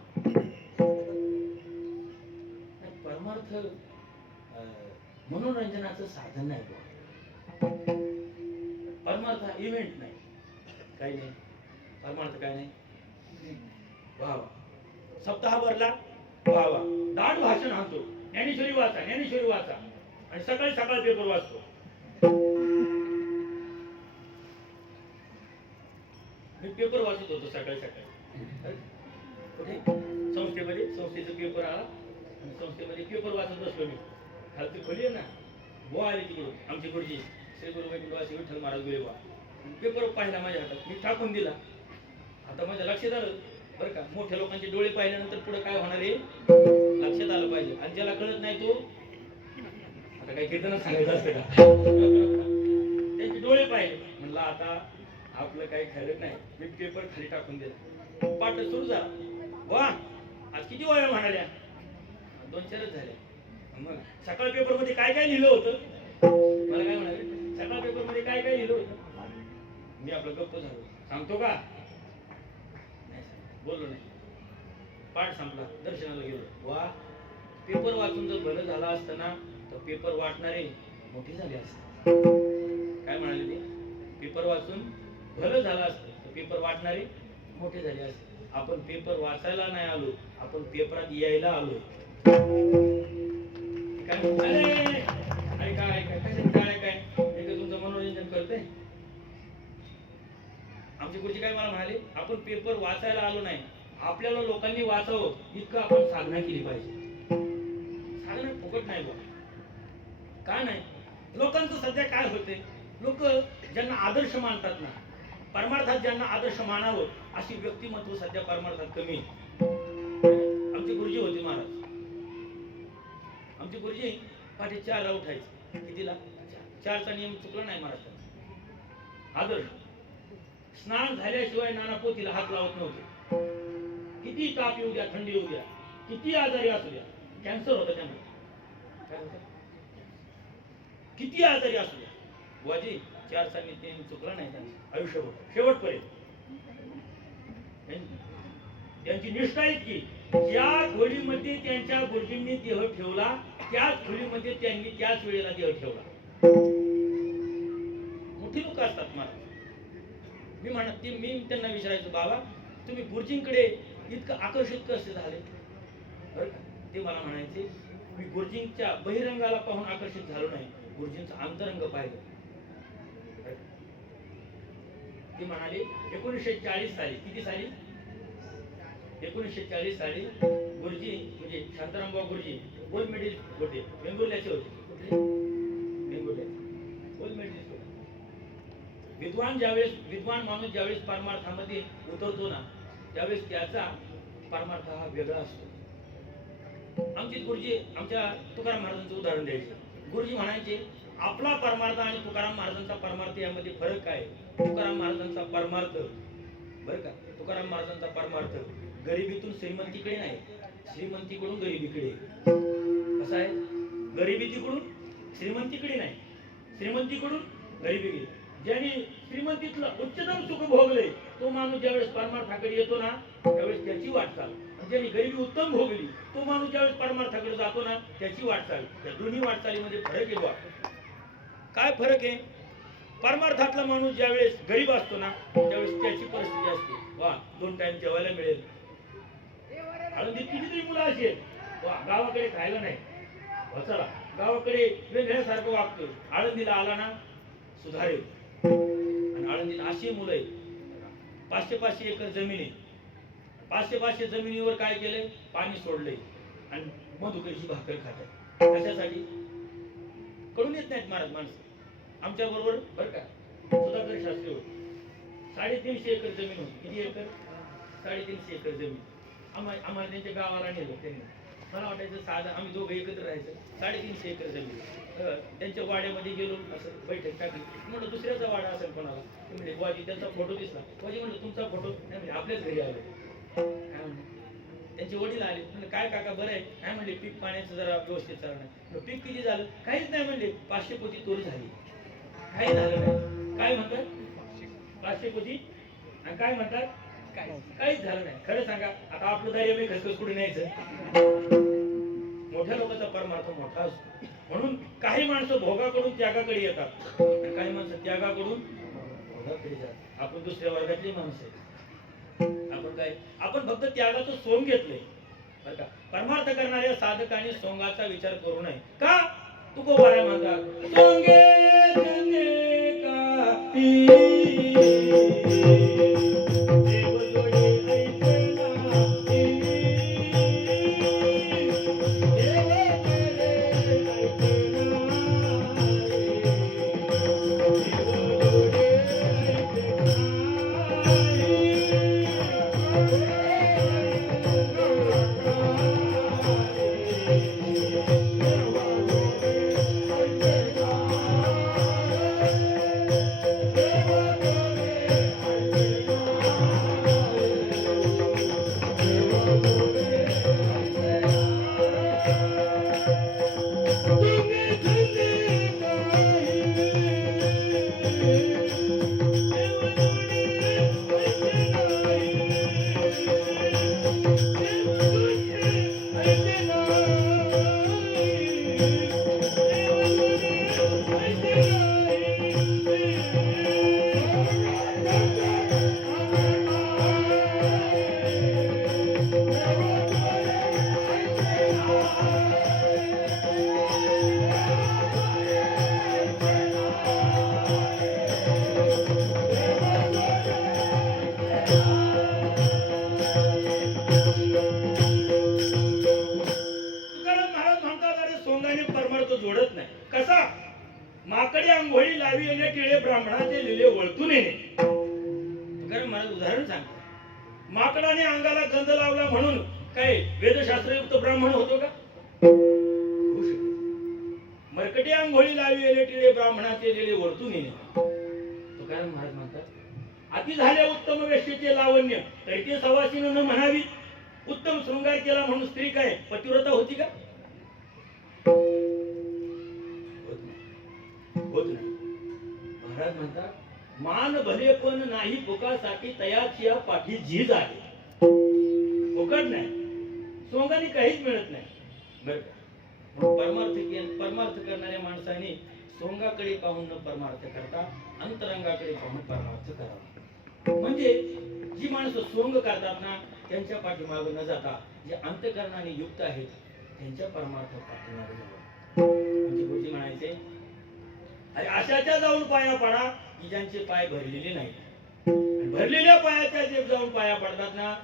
परमार्थ मनोरंजनाचं साधन नाही. परमार्थ हा इव्हेंट नाही काही नाही. परमार्थ काय नाही व्हावा सप्ताह भरला व्हावा दाट भाषण आणतो ज्ञानेश्वरी वाचा आणि सकाळी पेपर वाचतो. मी पेपर वाचत होतो सकाळी कुठे संस्थेचं पेपर आला आणि संस्थेमध्ये पेपर वाचत बसलो. मी खालती खोली आहे ना बुवा आली तिकडून आमची गुरुजी श्री गुरु गोविंदवासी विठ्ठल महाराज गुरेबा. पेपर पाहिला माझ्या हातात मी टाकून दिला. आता माझ्या लक्षात आलं बरं का मोठ्या लोकांचे डोळे पाहिल्यानंतर पुढे काय होणार आहे लक्षात आलं पाहिजे. आणि ज्याला कळत नाही तो आता काही कीर्तनच सांगायचं असतं का. त्यांचे डोळे पाहिले म्हणलं आता आपलं काही खरं नाही. मी पेपर खाली टाकून दिला. पाठ सुरू झाला. वा आज किती वया म्हणाल्या 2-4च झाल्या. मग सकाळ पेपर मध्ये काय काय लिहिलं होतं मला काय म्हणाले सकाळ पेपर मध्ये काय काय लिहिलं होतं. मी आपलं गप्प झालो. सांगतो का बोललो नाही. पाठ संपला दर्शनाला गेलो. वा पेपर वाचून जर भलं झाला असतं ना तर पेपर वाटणारे मोठी झाले असते. काय म्हणाले ते पेपर वाचून भलं झालं असतं तर पेपर वाटणारे मोठे झाले असते. आपण पेपर वाचायला नाही आलो आपण पेपरात यायला आलो. काय तुमचं मनोरंजन करतंय. आमचे गुरुजी काय मला म्हणाले आपण पेपर वाचायला आलो नाही आपल्याला लोकांनी वाचावं इतकं आपण साधना केली पाहिजे. साधना फुकट नाही बघ. का नाही? लोकांचं सध्या काय होते, लोक ज्यांना आदर्श मानतात ना, परमार्थात ज्यांना आदर्श मानावं अशी व्यक्तिमत्व सध्या परमार्थात कमी. आमचे गुरुजी होते महाराज, आमचे गुरुजी पाठी 4 ला उठायचे. कितीला? 4चा नियम चुकला नाही महाराष्ट्रात. आदर्श. स्नान झाल्याशिवाय नाना पोथीला हात लावत नव्हते. किती ताप येऊ द्या, थंडी येऊ द्या, किती आजारी असू द्या, कॅन्सर होतं त्यांना, काय होतं, किती आजारी असू द्या, बुवाजी 4चा नियम चुकला नाही त्यांचं आयुष्यभर शेवटपर्यंत. त्यांची निष्ठा इतकी, ज्या खोलीमध्ये त्यांच्या गुरुजींनी देह ठेवला त्याच खोलीमध्ये त्यांनी त्याच वेळेला देह ठेवला. मोठी लोक असतात महाराज. मी त्यांना विचारायचो, बाबा तुम्ही गुरुजींकडे इतकं आकर्षित कसे झाले? बरं का, ते मला म्हणायचे, मी गुरुजींच्या बहिरंगाला पाहून आकर्षित झालो नाही, गुरुजींचा अंतरंग पाहिलं. ते म्हणाले 1940 साली, किती साली? 1940 साली गुरुजी म्हणजे शांतारामबाबा गुरुजी गोल्ड मेडलिस्ट होते, वेंगुर्ल्याचे होते. वेंगुर्ल्याचे गोल्ड मेडलिस्ट होते. विद्वान माणूस ज्यावेळेस परमार्थामध्ये उतरतो ना, त्यावेळेस त्याचा परमार्थ हा वेगळा असतो. आमचे गुरुजी आमच्या तुकाराम महाराजांचं उदाहरण द्यायचे. गुरुजी म्हणायचे, आपला परमार्थ आणि तुकाराम महाराजांचा परमार्थ यामध्ये फरक काय? तुकाराम महाराजांचा परमार्थ, बरं का, तुकाराम महाराजांचा परमार्थ गरिबीतून श्रीमंतीकडे नाही, श्रीमंतीकडून गरिबीकडे. कसं आहे? गरिबीकडून श्रीमंतीकडे नाही, श्रीमंतीकडून गरिबीकडे. ज्यांनी श्रीमंतीतलं उच्चतम सुख भोगले तो माणूस ज्यावेळेस परमार्थाकडे येतो ना, त्यावेळेस त्याची वाटचाल. ज्यांनी गरिबी उत्तम भोगली तो माणूस ज्यावेळेस परमार्थाकडे जातो ना, त्याची वाटचाल. या दोन्ही वाटचालीमध्ये फरक आहे बा. काय फरक आहे? परमार्थातला माणूस ज्यावेळेस गरीब असतो ना, त्यावेळेस त्याची परिस्थिती असते, वा 2 टाइम जेवायला मिळेल. आळंदीत कितीतरी मुलं अशी आहेत, वा गावाकडे खायला नाही, चला गावाकडे वेगळ्यासारखं वागतो, आळंदीला आला ना सुधारेल. आणि आळंदीत अशी मुलं आहेत, 500-500 एकर जमीन आहे, 500-500 जमिनीवर काय केलंय? पाणी सोडलंय आणि मधुकरची भाकर खातात. कशासाठी? कळून येत नाहीत महाराज माणसं. आमच्या बरोबर बरं का सुधाकर शास्त्री होते, 350 एकर जमीन होती. किती एकर? 350 एकर जमीन. आम्हाला त्यांच्या गावाला नेलं त्यांनी. मला वाटायचं साधं आम्ही दोघं एकत्र राहायचं. 350 एकर जमीन. त्यांच्या वाड्यामध्ये गेलो, असं बैठक टाकली. म्हणलं दुसऱ्याचा वाडा असेल कोणाला, म्हणजे बुवाजी त्यांचा फोटो दिसला. बुवाजी म्हणलं तुमचा फोटो नाही, म्हणजे आपल्याच घरी आलो. त्यांचे वडील आले, म्हणजे काय काका बरं आहे? नाही म्हणले, पीक पाण्याचं जरा व्यवस्थित चालू नाही. पीक किती झालं? काहीच नाही म्हणले, 500 पोती तोरी झाली, काही झालं नाही. काय म्हणतात? 500 पोती आणि काय म्हणतात? काहीच झालं नाही. खरं सांगा, आता आपलं दारी खसखस कुठे न्यायचं? मोठ्या लोकांचा परमार्थ मोठा असतो. म्हणून काही माणसं भोगाकडून त्यागाकडे येतात आणि काही माणसं त्यागाकडून भोगाकडे जातात. आपण दुसऱ्या वर्गातली माणसं आहे. आपण काय? आपण फक्त त्यागाचं सोंग घेतलंय, बरं का. परमार्थ करणाऱ्या साधकांनी सोंगाचा विचार करू नये. का? तुकोबाराय म्हणतात, सोंगे सोंगाने परमार्थ जोडत नाही. कसा? माकडे आंघोळी लावी येणे टिळे ब्राह्मणाचे लिहिले वळतून येणे. कारण मला उदाहरण सांगतो. माकडाने अंगाला गंध लावला म्हणून काय वेदशास्त्रयुक्त ब्राह्मण होतो का? होऊ शकत. मरकटी आंघोळी लावी येणे टिळे ब्राह्मणाचे लिहिले वळतून येणे. तुकाराम महाराज म्हणतात, अति झाले उत्तम वेश्येचे लावण्य तरी ते सवासीनं न म्हणावी. उत्तम शृंगार केला म्हणून स्त्री काय पतिव्रता होती का? होत नाही. महाराज म्हणतात, मान भले पण नाही फुकासाठी तयाची या पाठी झीज आहे. फुकट नाही, सोंगाने काहीच मिळत नाही. बरं, परमार्थ करणाऱ्या माणसाने सोंगाकडे पाहून न परमार्थ करता अंतरंगाकडे पाहून परमार्थ करावा. म्हणजे जी माणसं सोंग करतात ना, त्यांच्या पाठीमागे न जाता जे अंतःकरणाने युक्त आहेत त्यांच्या परमार्थ पाठीमागे जावं. म्हणजे गुरुजी म्हणायचे, अरे अशाच्या जाऊन पाया पडा की ज्यांचे पाय भरलेले नाहीत. भरलेल्या पायाच्या जे जाऊन पाया पडतात ना,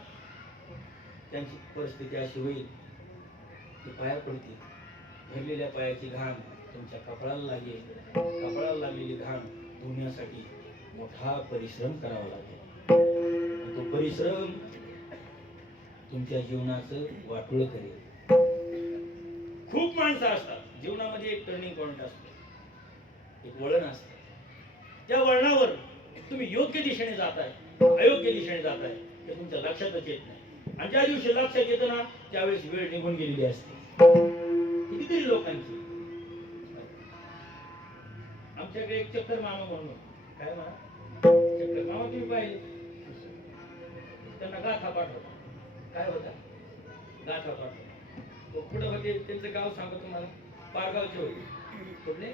त्यांची परिस्थिती अशी होईल की पाया पडतील. भरलेल्या पायाची घाण तुमच्या कपाळाला लागेल. कपाळाला लागलेली घाण धुण्यासाठी मोठा परिश्रम करावा लागेल. तो परिश्रम तुमच्या जीवनाचं वाटोळं करेल. खूप माणसं असतात जीवनामध्ये, एक टर्निंग पॉइंट असतो, एक वळण असतं. त्या वळणावर तुम्ही योग्य दिशेने जाताय, अयोग्य दिशेने जाताय हे तुमच्या लक्षातच येत नाही. आणि ज्या दिवशी लक्षात येतं ना, त्यावेळेस वेळ निघून गेलेली असते. कितीतरी लोकांची. आमच्याकडे एक चक्कर मामा म्हणून, काय म्हणा चक्कर मामा, तुम्ही पाहिले त्यांना गाथा पाठवता. काय होता? गाथा पाठवता. कुठं होते त्यांचं गाव सांगतो तुम्हाला, पारगावचे होते. कुठले?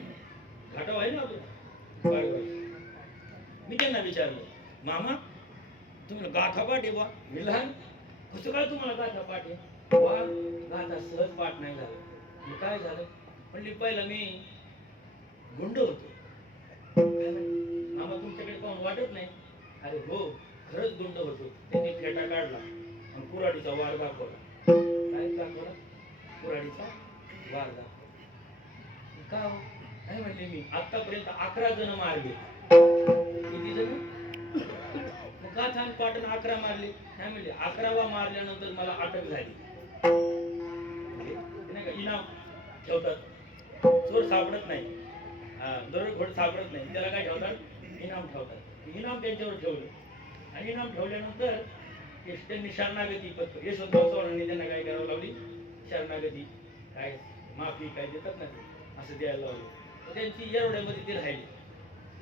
घाटाव आहे ना आपलं पारगावचे. मी त्यांना विचारलं, मामा तुम्हाला गाथा पाठ आहे बा? मी लहान, कसं काय तुम्हाला गाथा पाठ आहे? वा, गाथा सहज पाठ नाही झालं. मग काय झालं? म्हणली, पहिला मी गुंड होतो. मामा तुमच्याकडे पाहून वाटत नाही? अरे हो, खरंच गुंड होतो. त्यांनी फेटा काढला आणि कुऱ्हाडीचा वार दाखवला. काय दाखवला? कुऱ्हाडीचा वार दाखवला. का हो? काय म्हणले, मी आतापर्यंत 11 जण मारले. किती जण? गाथा आणि पाटण 11 मारले. नाही म्हणले, 11वा मारल्यानंतर मला अटक झाली. नाही का, इनाम ठेवतात. चोर सापडत नाही, दरोडेखोर सापडत नाही, त्याला काय ठेवतात? इनाम ठेवतात. इनाम त्यांच्यावर ठेवलं आणि इनाम ठेवल्यानंतर त्यांनी शरणागती पत्र, यशवंतराव चव्हाणांनी त्यांना काय करावं लावली? शरणागती, काय माफी काय देतात ना, ते असं द्यायला लावलं. त्यांची येरवड्यामध्ये ते राहिले.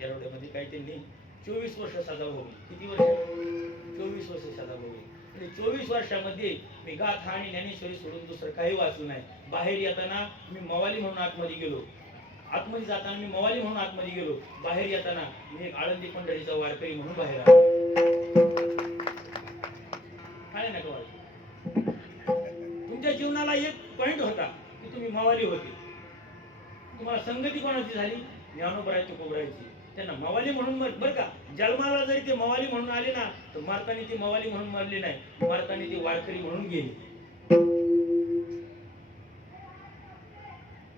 येरवड्यामध्ये काय त्यांनी 24 वर्ष सजा भोगली. किती वर्ष? 24 वर्ष सजा भोगली. म्हणजे 24 वर्षामध्ये मी गाथा आणि ज्ञानेश्वरी सोडून दुसरं काही वाचू नाही. बाहेर येताना मी मवाली म्हणून आतमध्ये गेलो. आतमध्ये जाताना मी मवाली म्हणून आतमध्ये गेलो. बाहेर येताना मी एक आळंदी पंढरीचा वारकरी म्हणून बाहेर आलो. काय नाही का? तुमच्या जीवनाला एक पॉइंट होता की तुम्ही मवाली होते. तुम्हाला संगती कोणाची झाली? ज्ञानोबरायची, कोबरायची. त्यांना मवाली म्हणून बरं का, जन्माला जरी ते मवाली म्हणून आले ना, तर मारताना ते मवाली म्हणून मरले नाही, मारताना ते वारकरी म्हणून गेले.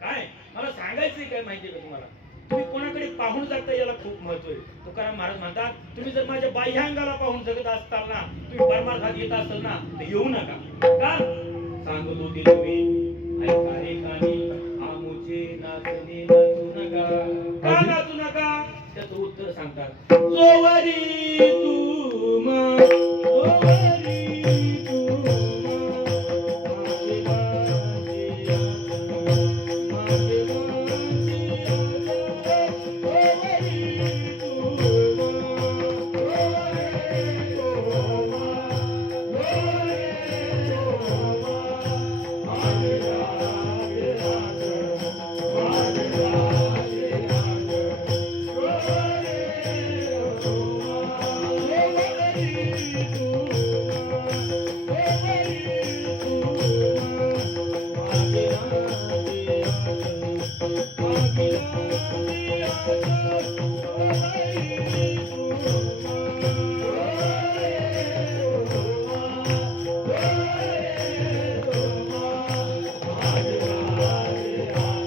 काय मला सांगायचंय काय माहितीये का तुम्हाला? तुम्ही कोणाकडे पाहून जगता याला खूप महत्व आहे. तुकाराम महाराज म्हणतात, तुम्ही जर माझ्या बाह्यांगाला पाहून जगत असताल ना, तुम्ही परमार्थात येत असाल ना, तर येऊ नका. का? सांगतो ते तुम्ही ऐका रे कानी, आमुचे नाचणे नाचू नका. का नाचू नका? त्याचं उत्तर सांगतात, जोवरी तुमा, जोवरी तुमा, माझे माझे माझे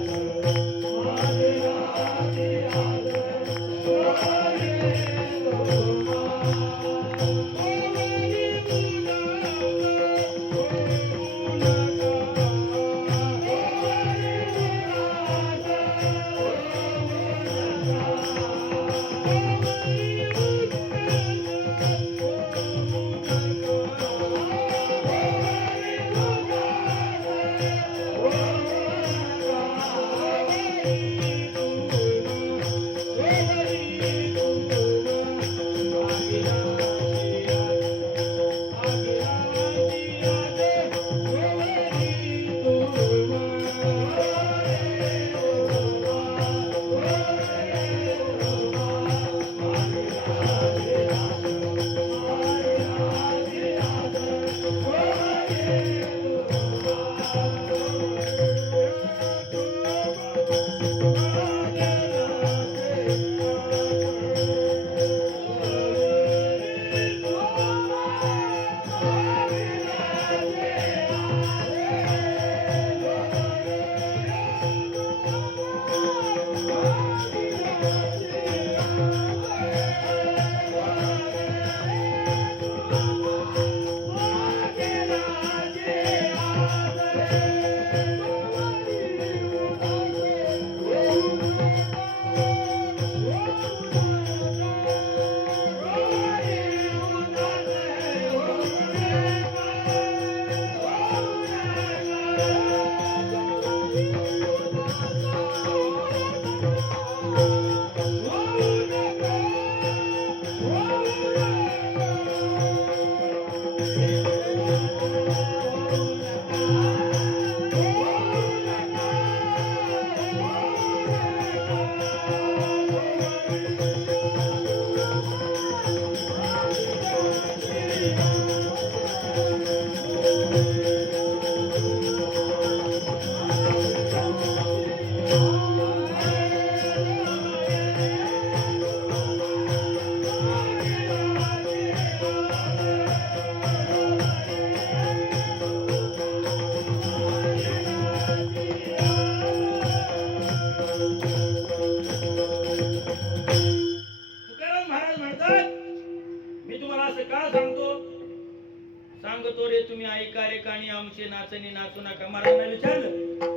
आमचे नाचणी नाचू नका. महाराजांना विचारलं,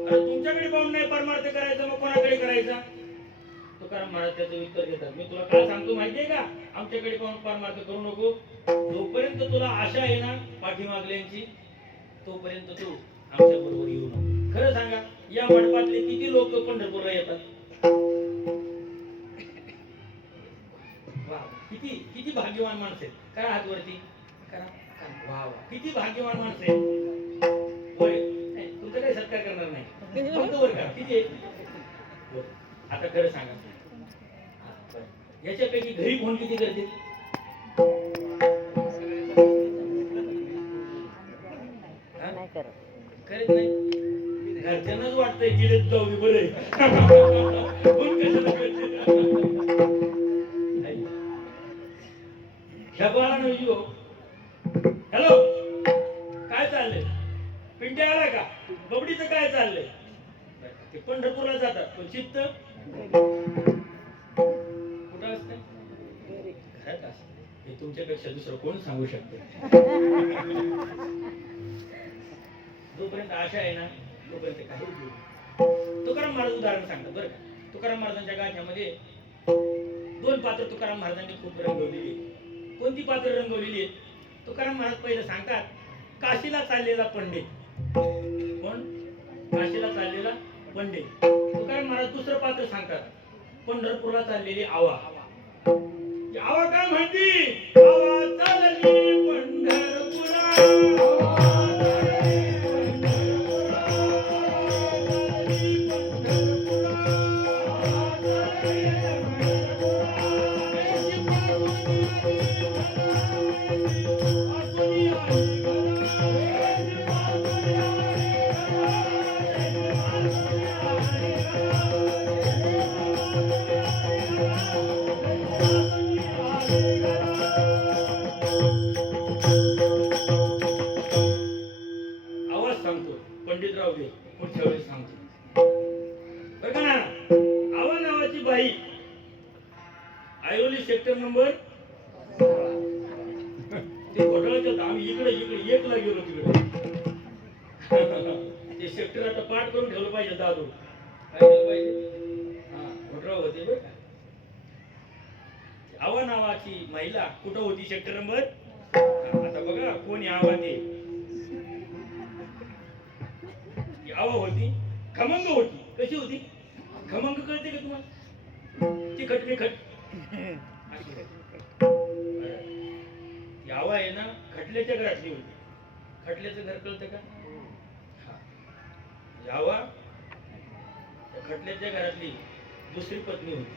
अरे तुमच्याकडे पाहून नाही परमार्थ करायचं मग कोणाकडे करायचा? तुकाराम महाराज त्याचं उत्तर देतात, मी तुला काय सांगतो माहितीये का, आमच्याकडे पाहून परमार्थ करू नको. जोपर्यंत तुला आशा आहे ना पाठीमागल्यांची, तोपर्यंत तू आमच्या बरोबर येऊ नको. खरं सांगा, या मंडपातले किती लोक पंढरपूरला येतात? वा, किती किती भाग्यवान माणसं आहेत. करा हात वरती करा. वा वा, किती भाग्यवान माणसं आहेत. होय, तुमचा काही सत्कार करणार नाही, फक्त वर करा. किती आहे? आता खरं सांगा, याच्यापैकी घरी फोन किती करते? करत नाही. घरच्यांनाच वाटतंय गेलेच जाऊ दे बरं. फोन कशाला करते? हॅलो, काय चाललंय? पिंट्या आला का? बबडीचं काय चाललंय? ते पंढरपूरला जातात, पण चित्त कुठं असतं? घरात असतं. हे तुमच्यापेक्षा दुसरं कोण सांगू शकतं? जोपर्यंत आशा आहे ना तोपर्यंत काही उपयोग नाही. तुकाराम महाराज उदाहरण सांगतात बरं का. तुकाराम महाराजांच्या गाठ्यामध्ये 2 पात्र तुकाराम महाराजांनी खूप रंगवलेली. कोणती पात्र रंगवलेली आहेत? तुकाराम महाराज पहिलं सांगतात, काशीला चाललेला पंडित. कोण? काशीला चाललेला पंडित. तुकाराम महाराज दुसरं पात्र सांगतात, पंढरपूरला चाललेली आवा. आवा काय म्हणती? आवा चालली पंढरपुरा. पंडितराव दे, पुढच्या वेळेस सांगतो बरं का ना. आवा नावाची बाई ऐरोली सेक्टर नंबर, ते घोटाळ्याच्यात आम्ही इकडे इकडे एकला गेलो तिकडे. ते सेक्टर आता पाठ करून ठेवलं पाहिजे. दादू काय केलं पाहिजे? हा, घोटाळा होते बरं का. आवा नावाची महिला कुठं होती? Sector number. आता बघा कोणी आवा ते आवा होती, खमंग होती. कशी होती? खमंग कळते का तुम्हाला? ती खट मी खट आवा आहे ना, खटल्याच्या घरातली होती. खटल्याचं घर कळतं का? आवा खटल्याच्या घरातली दुसरी पत्नी होती.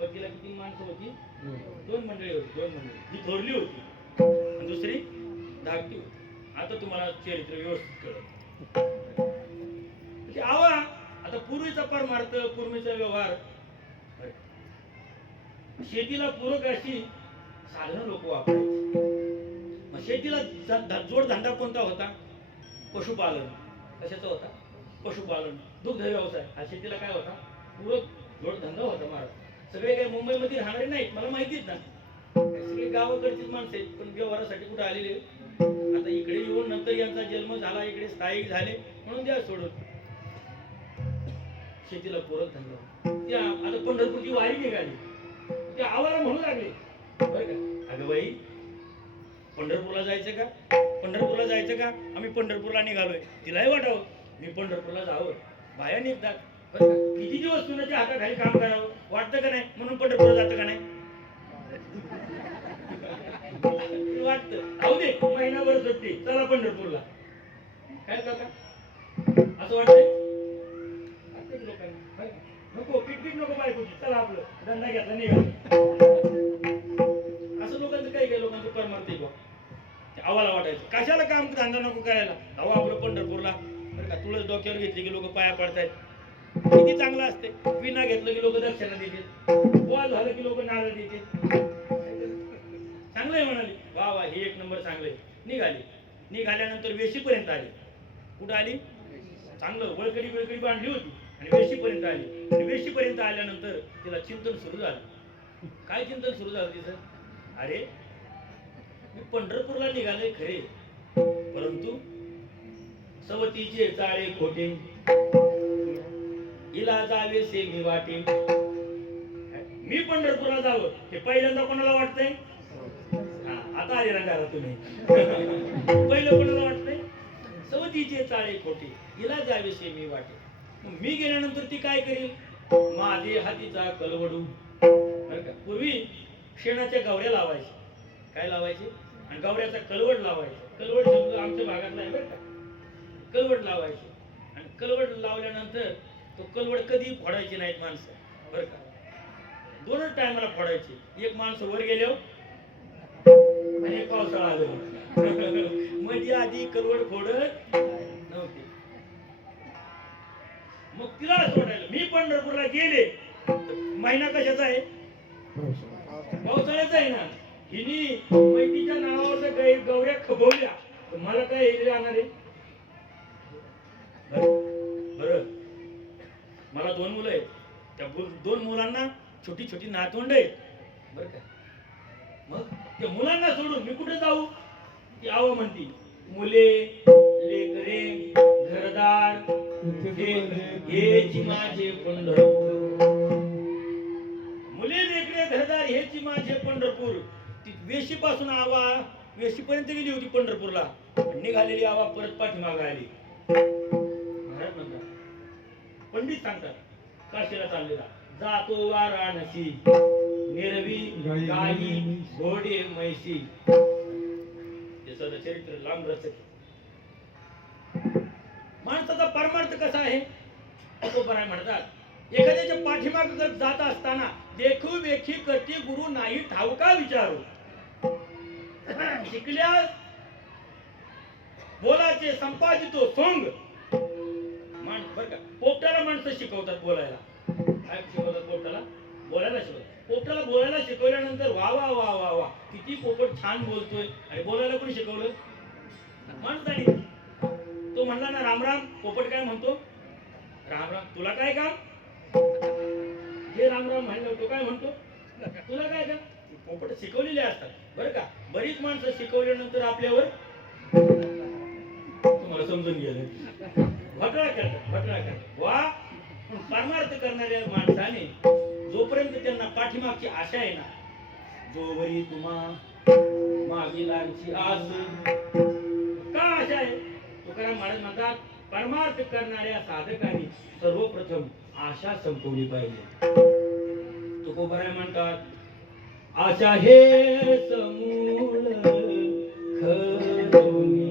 पतीला किती माणसं होती? 2 मंडळी होती. 2 मंडळी. ही थोरली होती आणि दुसरी धाकटी होती. आता तुम्हाला चरित्र व्यवस्थित कळत. आवा आता पूर्वीचा परमार्थ, पूर्वीचा व्यवहार, शेतीला पूरक अशी साधनं लोक वापरायची. मग शेतीला जोडधंदा कोणता होता? पशुपालन. कशाचा होता? पशुपालन. दुग्ध व्यवसाय हा शेतीला काय होता? पूरक जोडधंदा होता. महाराज सगळे काही मुंबईमध्ये राहणारे नाहीत, मला माहितीच ना. सगळे गावाकडचीच माणसं आहेत, पण व्यवहारासाठी कुठे आलेले. आता इकडे येऊन नंतर यांचा जन्म झाला, इकडे स्थायिक झाले म्हणून द्या सोडून. शेतीला पूरक धंदा. त्या आता पंढरपूरची वारी निघाली, त्या आवाला म्हणू लागले बरं का, अगं बाई पंढरपूरला जायचं का? पंढरपूरला जायचं का? आम्ही पंढरपूरला निघालोय. तिलाही वाटावं मी पंढरपूरला जावं. बाया निघतात बरं का. किती दिवस कुणाच्या हाताखाली काम करावं वाटतं का नाही? म्हणून पंढरपूरला जातं का नाही? वाटतं. अहो दे महिनाभर सुट्टी, चला पंढरपूरला. काय काका असं वाटतंय? लोकांना नको किटकिट नको बायकोची, चला आपलं धंदा घेतला निघा. असं लोकांचं काही काही लोकांचं परमार्थ आहे. आवाला वाटायचं कशाला काम धंदा नको करायला, अहो आपलं पंढरपूरला बरं का. तुळस डोक्यावर घेतली की लोक पाया पडतायत. किती चांगलं असते. विना घेतलं की लोक दक्षिणा देतात. गोवा झालं की लोक नारळ देतात. चांगलंय म्हणाली. वा वा, हे 1 नंबर चांगलंय. निघाली. निघाल्यानंतर वेशीपर्यंत आली. कुठं आली? चांगलं वळकडी बांधली होती आणि वेशीपर्यंत आली. आणि वेशीपर्यंत आल्यानंतर तिला चिंतन सुरू झालं. काय चिंतन सुरू झालं तिचं? अरे मी पंढरपूरला निघालोय खरे, परंतु सवतीचे चाळे खोटे, हिला जावे से मी वाटे. मी पंढरपूरला जावं हे पहिल्यांदा कोणाला वाटतंय? आता आले रंगारा तुम्ही. पहिलं कोणाला वाटतंय? सवतीचे चाळे खोटे, हिला जावे से मी वाटे. मी गेल्यानंतर ती काय करेल? माझे हातीचा कलवडू. बरं का, पूर्वी शेणाच्या गवऱ्या लावायच्या. काय लावायचे? आणि गवऱ्याचा कलवड लावायचा. कलवड शब्द आमच्या भागातला आहे बरं का. कलवड लावायचे आणि कलवड लावल्यानंतर तो कलवड कधी फोडायची नाहीत माणसं. बरं का, दोनच टायमाला फोडायचे. एक माणसं वर गेल्यावर आणि एक पावसाळा आलो. म्हणजे आधी कलवड फोडत नव्हते. मग तिला सोडायला मी पंढरपूरला गेले. महिना कशाचा आहे? पावसाळ्याचा आहे ना. हिनी मैतीच्या नावावर गवऱ्या खबवल्या तर मला काय हे राहणार आहे? बरं, मला 2 मुलं आहेत. त्या 2 मुलांना छोटी छोटी नातवंड आहेत. बरं का, मग त्या मुलांना सोडून मी कुठे जाऊ? ती आव म्हणती. मुले, लेकरे, घरदार हेची माझे पंढरपूर. मुले, लेकरे, घरदार हेची माझे पंढरपूर. ती वेशीपासून आवा वेशीपर्यंत गेली होती पंढरपूरला. निघालेली आवा परत पाठीमागे आली. महाराज म्हणतात, पंडित सांगतात, काशीला चाललेला जातो वाराणसी, निरवी गाई घोडे म्हैसी. हे सगळं चरित्र लांब रचक. माणसाचा परमार्थ कसा आहे? तुकोबाराय म्हणतात, एखाद्याच्या पाठीमाग जात असताना देखू वेखी करती गुरु नाही ठाऊका विचारू. शिकल्यास बोलाचे संपादितो सोंग. बरं का, पोपटाला माणसं शिकवतात बोलायला. काय शिकवतात पोपटाला? बोलायला शिकवतात. पोपटाला बोलायला शिकवल्यानंतर वा वा वा वा वा किती पोपट छान बोलतोय. आणि बोलायला कोणी शिकवलं? माणसाने. तो म्हणला ना राम राम. पोपट काय म्हणतो? राम राम. तुला काय काम? हे राम राम म्हणलं. तो काय म्हणतो? तुला काय काम? पोपट शिकवलेले असतात. बरं का, बरीच माणसं शिकवल्यानंतर आपल्यावर तुम्हाला समजून गेलं घोटाळा करतात. वा, पण परमार्थ करणाऱ्या माणसाने जोपर्यंत त्यांना पाठीमागची आशा आहे ना, जोवरी तुम्हा मागीलांची आस. का आशा आहे? तुकाराम महाराज म्हणतात, परमार्थ करणाऱ्या साधकांनी सर्वप्रथम आशा संपवली पाहिजे. तुकोबाराय म्हणतात, आशा हे समूळ खरोनी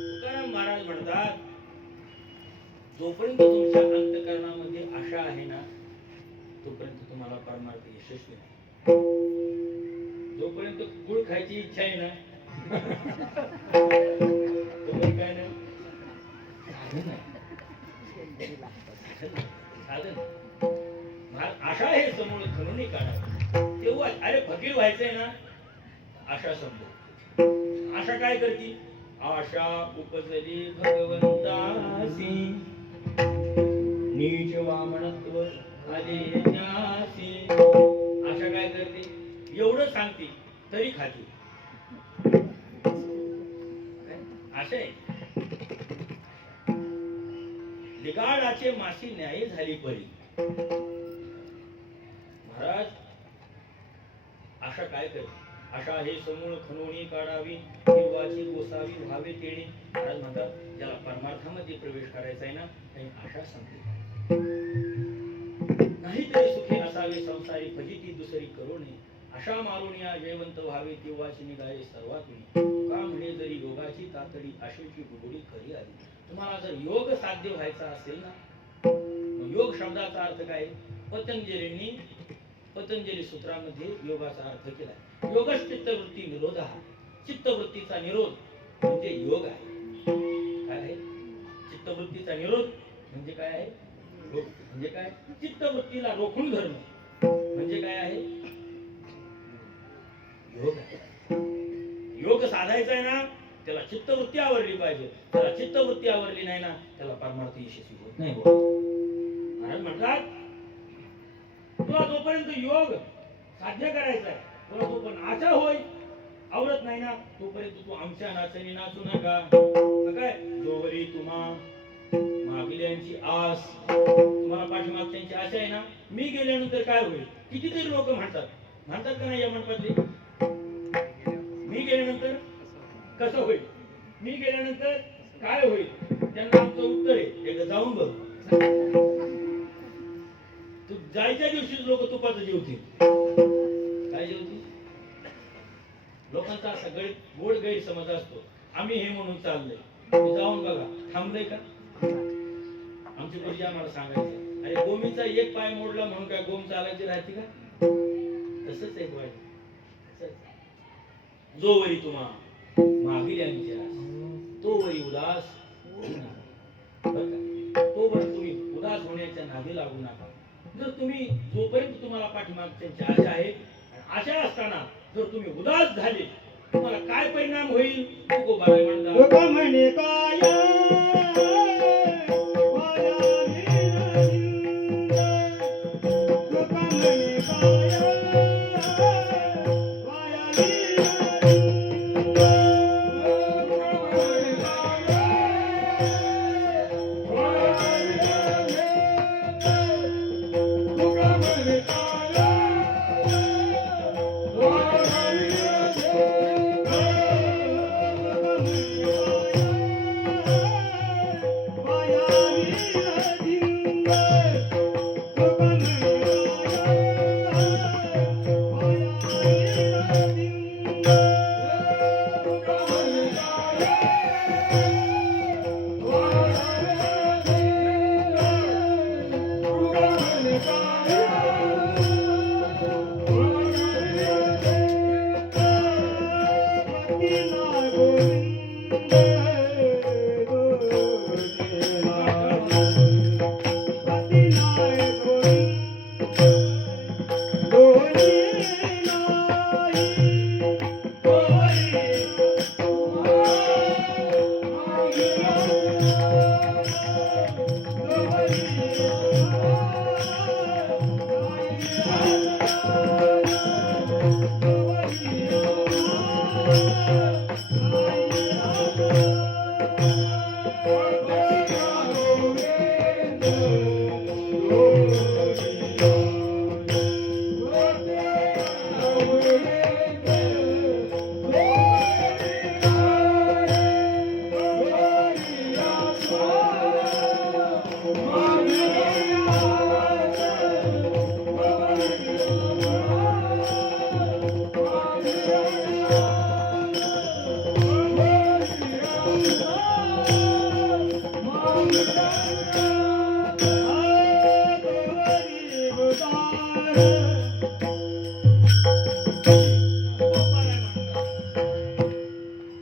तुकाराम महाराज म्हणतात, जोपर्यंत तुमच्या अंतःकरणामध्ये आशा आहे ना, तोपर्यंत तुम्हाला परमार्थ यशस्वी नाही. जोपर्यंत गुळ खायची इच्छा आहे ना, तोपर्यंत काय नाही, साधन. आशा हे समोर खणून काढा, तेव्हा अरे फकीर व्हायचंय ना, आशा संपव. आशा काय करती? आशा उपजली भगवंतासी, नीच वामनत्व आले ज्ञासी. आशा काय करते? एवढं सांगते तरी खाते. आशा आहे. लिगाडाचे मासी न्याय झाली परी. महाराज आशा काय करते? आशा हे समूळ खणून काढावी, जीवाची गोसावी व्हावे तेणे. महाराज म्हणतात, ज्याला परमार्थामध्ये प्रवेश करायचा आहे ना, त्याने आशा संपली. नाहीतरी सुखे असावे संसारी, फजिती दुसरी करू नये. आशा मारून या जयवंत व्हावे, तेव्हाची निघाले सर्वात. का म्हणे जरी योगाची तातडी, आशेची गुगुडी खरी आली. तुम्हाला जर योग साध्य व्हायचा असेल ना, योग शब्दाचा अर्थ काय? पतंजली सूत्रामध्ये योगाचा अर्थ केला. योगच चित्तवृत्ती निरोध हा. चित्तवृत्तीचा निरोध म्हणजे योग आहे. काय आहे? चित्तवृत्तीचा निरोध म्हणजे काय आहे? योग म्हणजे काय? चित्तवृत्तीला रोखून धरणं म्हणजे काय आहे? योग आहे. योग साधायचा आहे ना, त्याला चित्तवृत्ती आवरली पाहिजे. त्याला चित्तवृत्ती आवरली नाही ना, त्याला परमार्थ यशस्वी होत नाही. महाराज म्हणतात, तुला जोपर्यंत योग साध्य करायचा आहे, तुला जोपर्यंत आशा होय आवरत नाही ना, तोपर्यंत तू आमच्या नाचणी नाचू नका. काय? जोवरी तुम्हा मागल्यांची आस, तुम्हाला पाठीमागच्यांची आशा आहे ना, मी गेल्यानंतर काय होईल? कितीतरी लोक म्हणतात का नाही या मंडपातले, मी गेल्यानंतर कसं होईल, मी गेल्यानंतर काय होईल? त्यांना आमचं उत्तर आहे, एकदा जाऊन बघ. तू जायच्या दिवशी लोक तुपाचं जेवतील. काय जेवतील? लोकांचा असा गोड गैरसमज असतो, आम्ही हे म्हणून चाललंय. जाऊन बघा, थांबलंय का? आमची पूर्वी आम्हाला सांगायचं, अरे गोमीचा एक पाय मोडला म्हणून काय गोम चालायची राहते का? तसंच एक वाईट. जोवरी तुम्हा मागील तोवरी उदास तोवर तुम्ही उदास होण्याच्या नादी लागू नका. जर तुम्ही जोपर्यंत तुम्हाला पाठीमागच्यांची आशा आहे, आशा असताना जर तुम्ही उदास झाले, तुम्हाला काय परिणाम होईल? म्हणे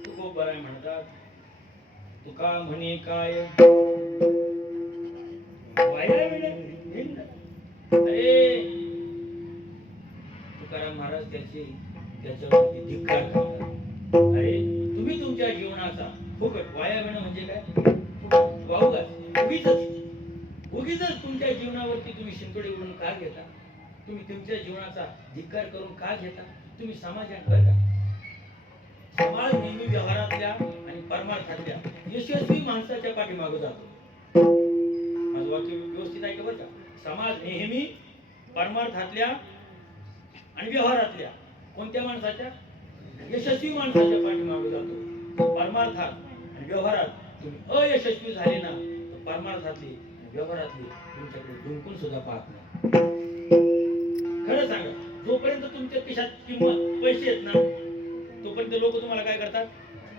तुकोबाराय म्हणतात तुका म्हणे काय अरे तुकाराम महाराज त्याच्यावरती धिक्कार करतात. अरे तुम्ही तुमच्या जीवनाचा फुकट वाया वेणं म्हणजे काय? उगीच तुमच्या जीवनावरती तुम्ही शिंतोडे उडून का घेता? तुम्ही तुमच्या जीवनाचा धिक्कार करून का घेता? तुम्ही समाजात बघा, समाज नेहमी व्यवहारातल्या आणि परमार्थातल्या यशस्वी माणसाच्या पाठीमागे जातो. माझं वाक्य व्यवस्थित आहे का बरं का? समाज नेहमी परमार्थातल्या आणि व्यवहारातल्या कोणत्या माणसाच्या? यशस्वी माणसाच्या पाठीमागे जातो. परमार्थात आणि व्यवहारात तुम्ही अयशस्वी झाले ना, तर परमार्थातली व्यवहारातली तुमच्याकडे डुंकून सुद्धा पाहत नाही. खरं सांगा, जोपर्यंत तुमच्या खिशात किंमत पैसे आहेत ना, तोपर्यंत लोक तुम्हाला काय करतात?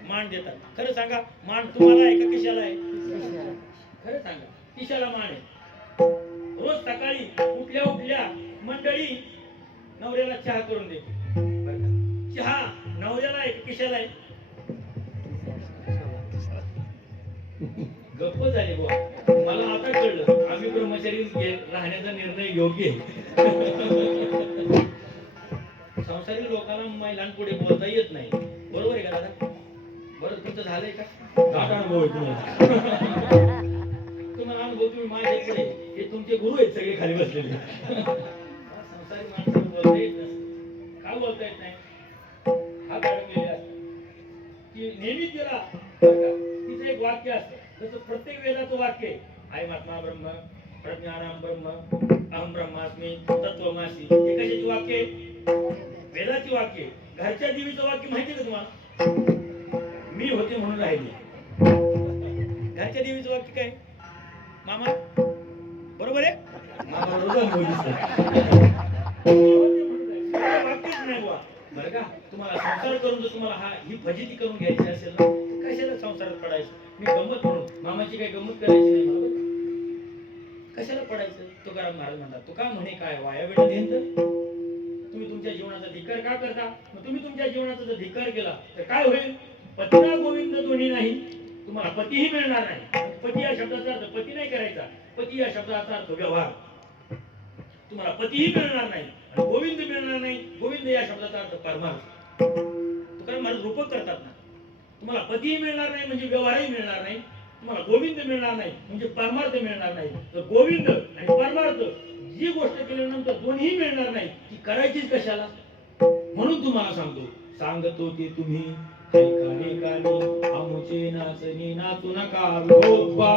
मान देतात. खरं सांगा, मान तुम्हाला आहे का खिशाला आहे? खरं सांगा, खिशाला मान आहे. रोज सकाळी उठल्या उठल्या मंडळी नवऱ्याला चहा करून देते. चहा नवऱ्याला आहे का खिशाला आहे? गप्प झाले बुवा. मला आता कळलं, आम्ही ब्रह्मचारी राहण्याचा निर्णय योग्य आहे. संसारी लोकांना महिलांपुढे बोलता येत नाही. बरोबर आहे का दादा? बरं, तुमचं झालंय का? अनुभव आहे तुम्हाला अनुभव. तुम्ही माझ्याकडे हे तुमचे गुरु आहेत सगळे खाली बसलेले. संसारी माणसाला बोलता येत नसतं. का बोलता येत नाही? हा काढलेला असतो की नेहमी तिला तिचं एक वाक्य असतं. जसं प्रत्येक वेदाचं वाक्य आहे महात्मा ब्रह्म प्रज्ञानाम ब्रह्म अहम ब्रह्मास्मी तत्वमासी. हे कशाची वाक्य आहे? वेदाची वाक्य. घरच्या देवीचं वाक्य माहिती का तुम्हाला? मी होते म्हणून राहिले. घरच्या देवीचं वाक्य काय मामा? बरोबर आहे? मामा वाक्यच नाही बुवा. बरं का, तुम्हाला संसार करून जर तुम्हाला ही फजिती करून घ्यायची असेल ना, कशाला संसारात पडायचं? मी गंमत म्हणून मामाची काही गंमत करायची नाही. बरोबर, कशाला पडायचं? तुकाराम महाराज म्हणतात तुका म्हणे काय वाया वेळ देत. तुम्ही तुमच्या जीवनाचा धिक्कार का करता? मग तुम्ही तुमच्या जीवनाचा जर धिक्कार केला तर काय होईल? पतीला गोविंद दोन्ही नाही. तुम्हाला पतीही मिळणार नाही. पती या शब्दाचा अर्थ पती नाही करायचा. पती या शब्दाचा अर्थ व्यवहार. तुम्हाला पतीही मिळणार नाही आणि गोविंद मिळणार नाही. गोविंद या शब्दाचा अर्थ परमार्थ. तुकाराम महाराज रूपक करतात ना. तुम्हाला पतीही मिळणार नाही म्हणजे व्यवहारही मिळणार नाही. तुम्हाला गोविंद मिळणार नाही म्हणजे परमार्थ मिळणार नाही. तर गोविंद आणि परमार्थ जी गोष्ट केल्यानंतर दोन्ही मिळणार नाही, ती करायचीच कशाला? म्हणून तुम्हाला सांगतो की तुम्ही आमुचे नाचणी नाचू नका विठोबा.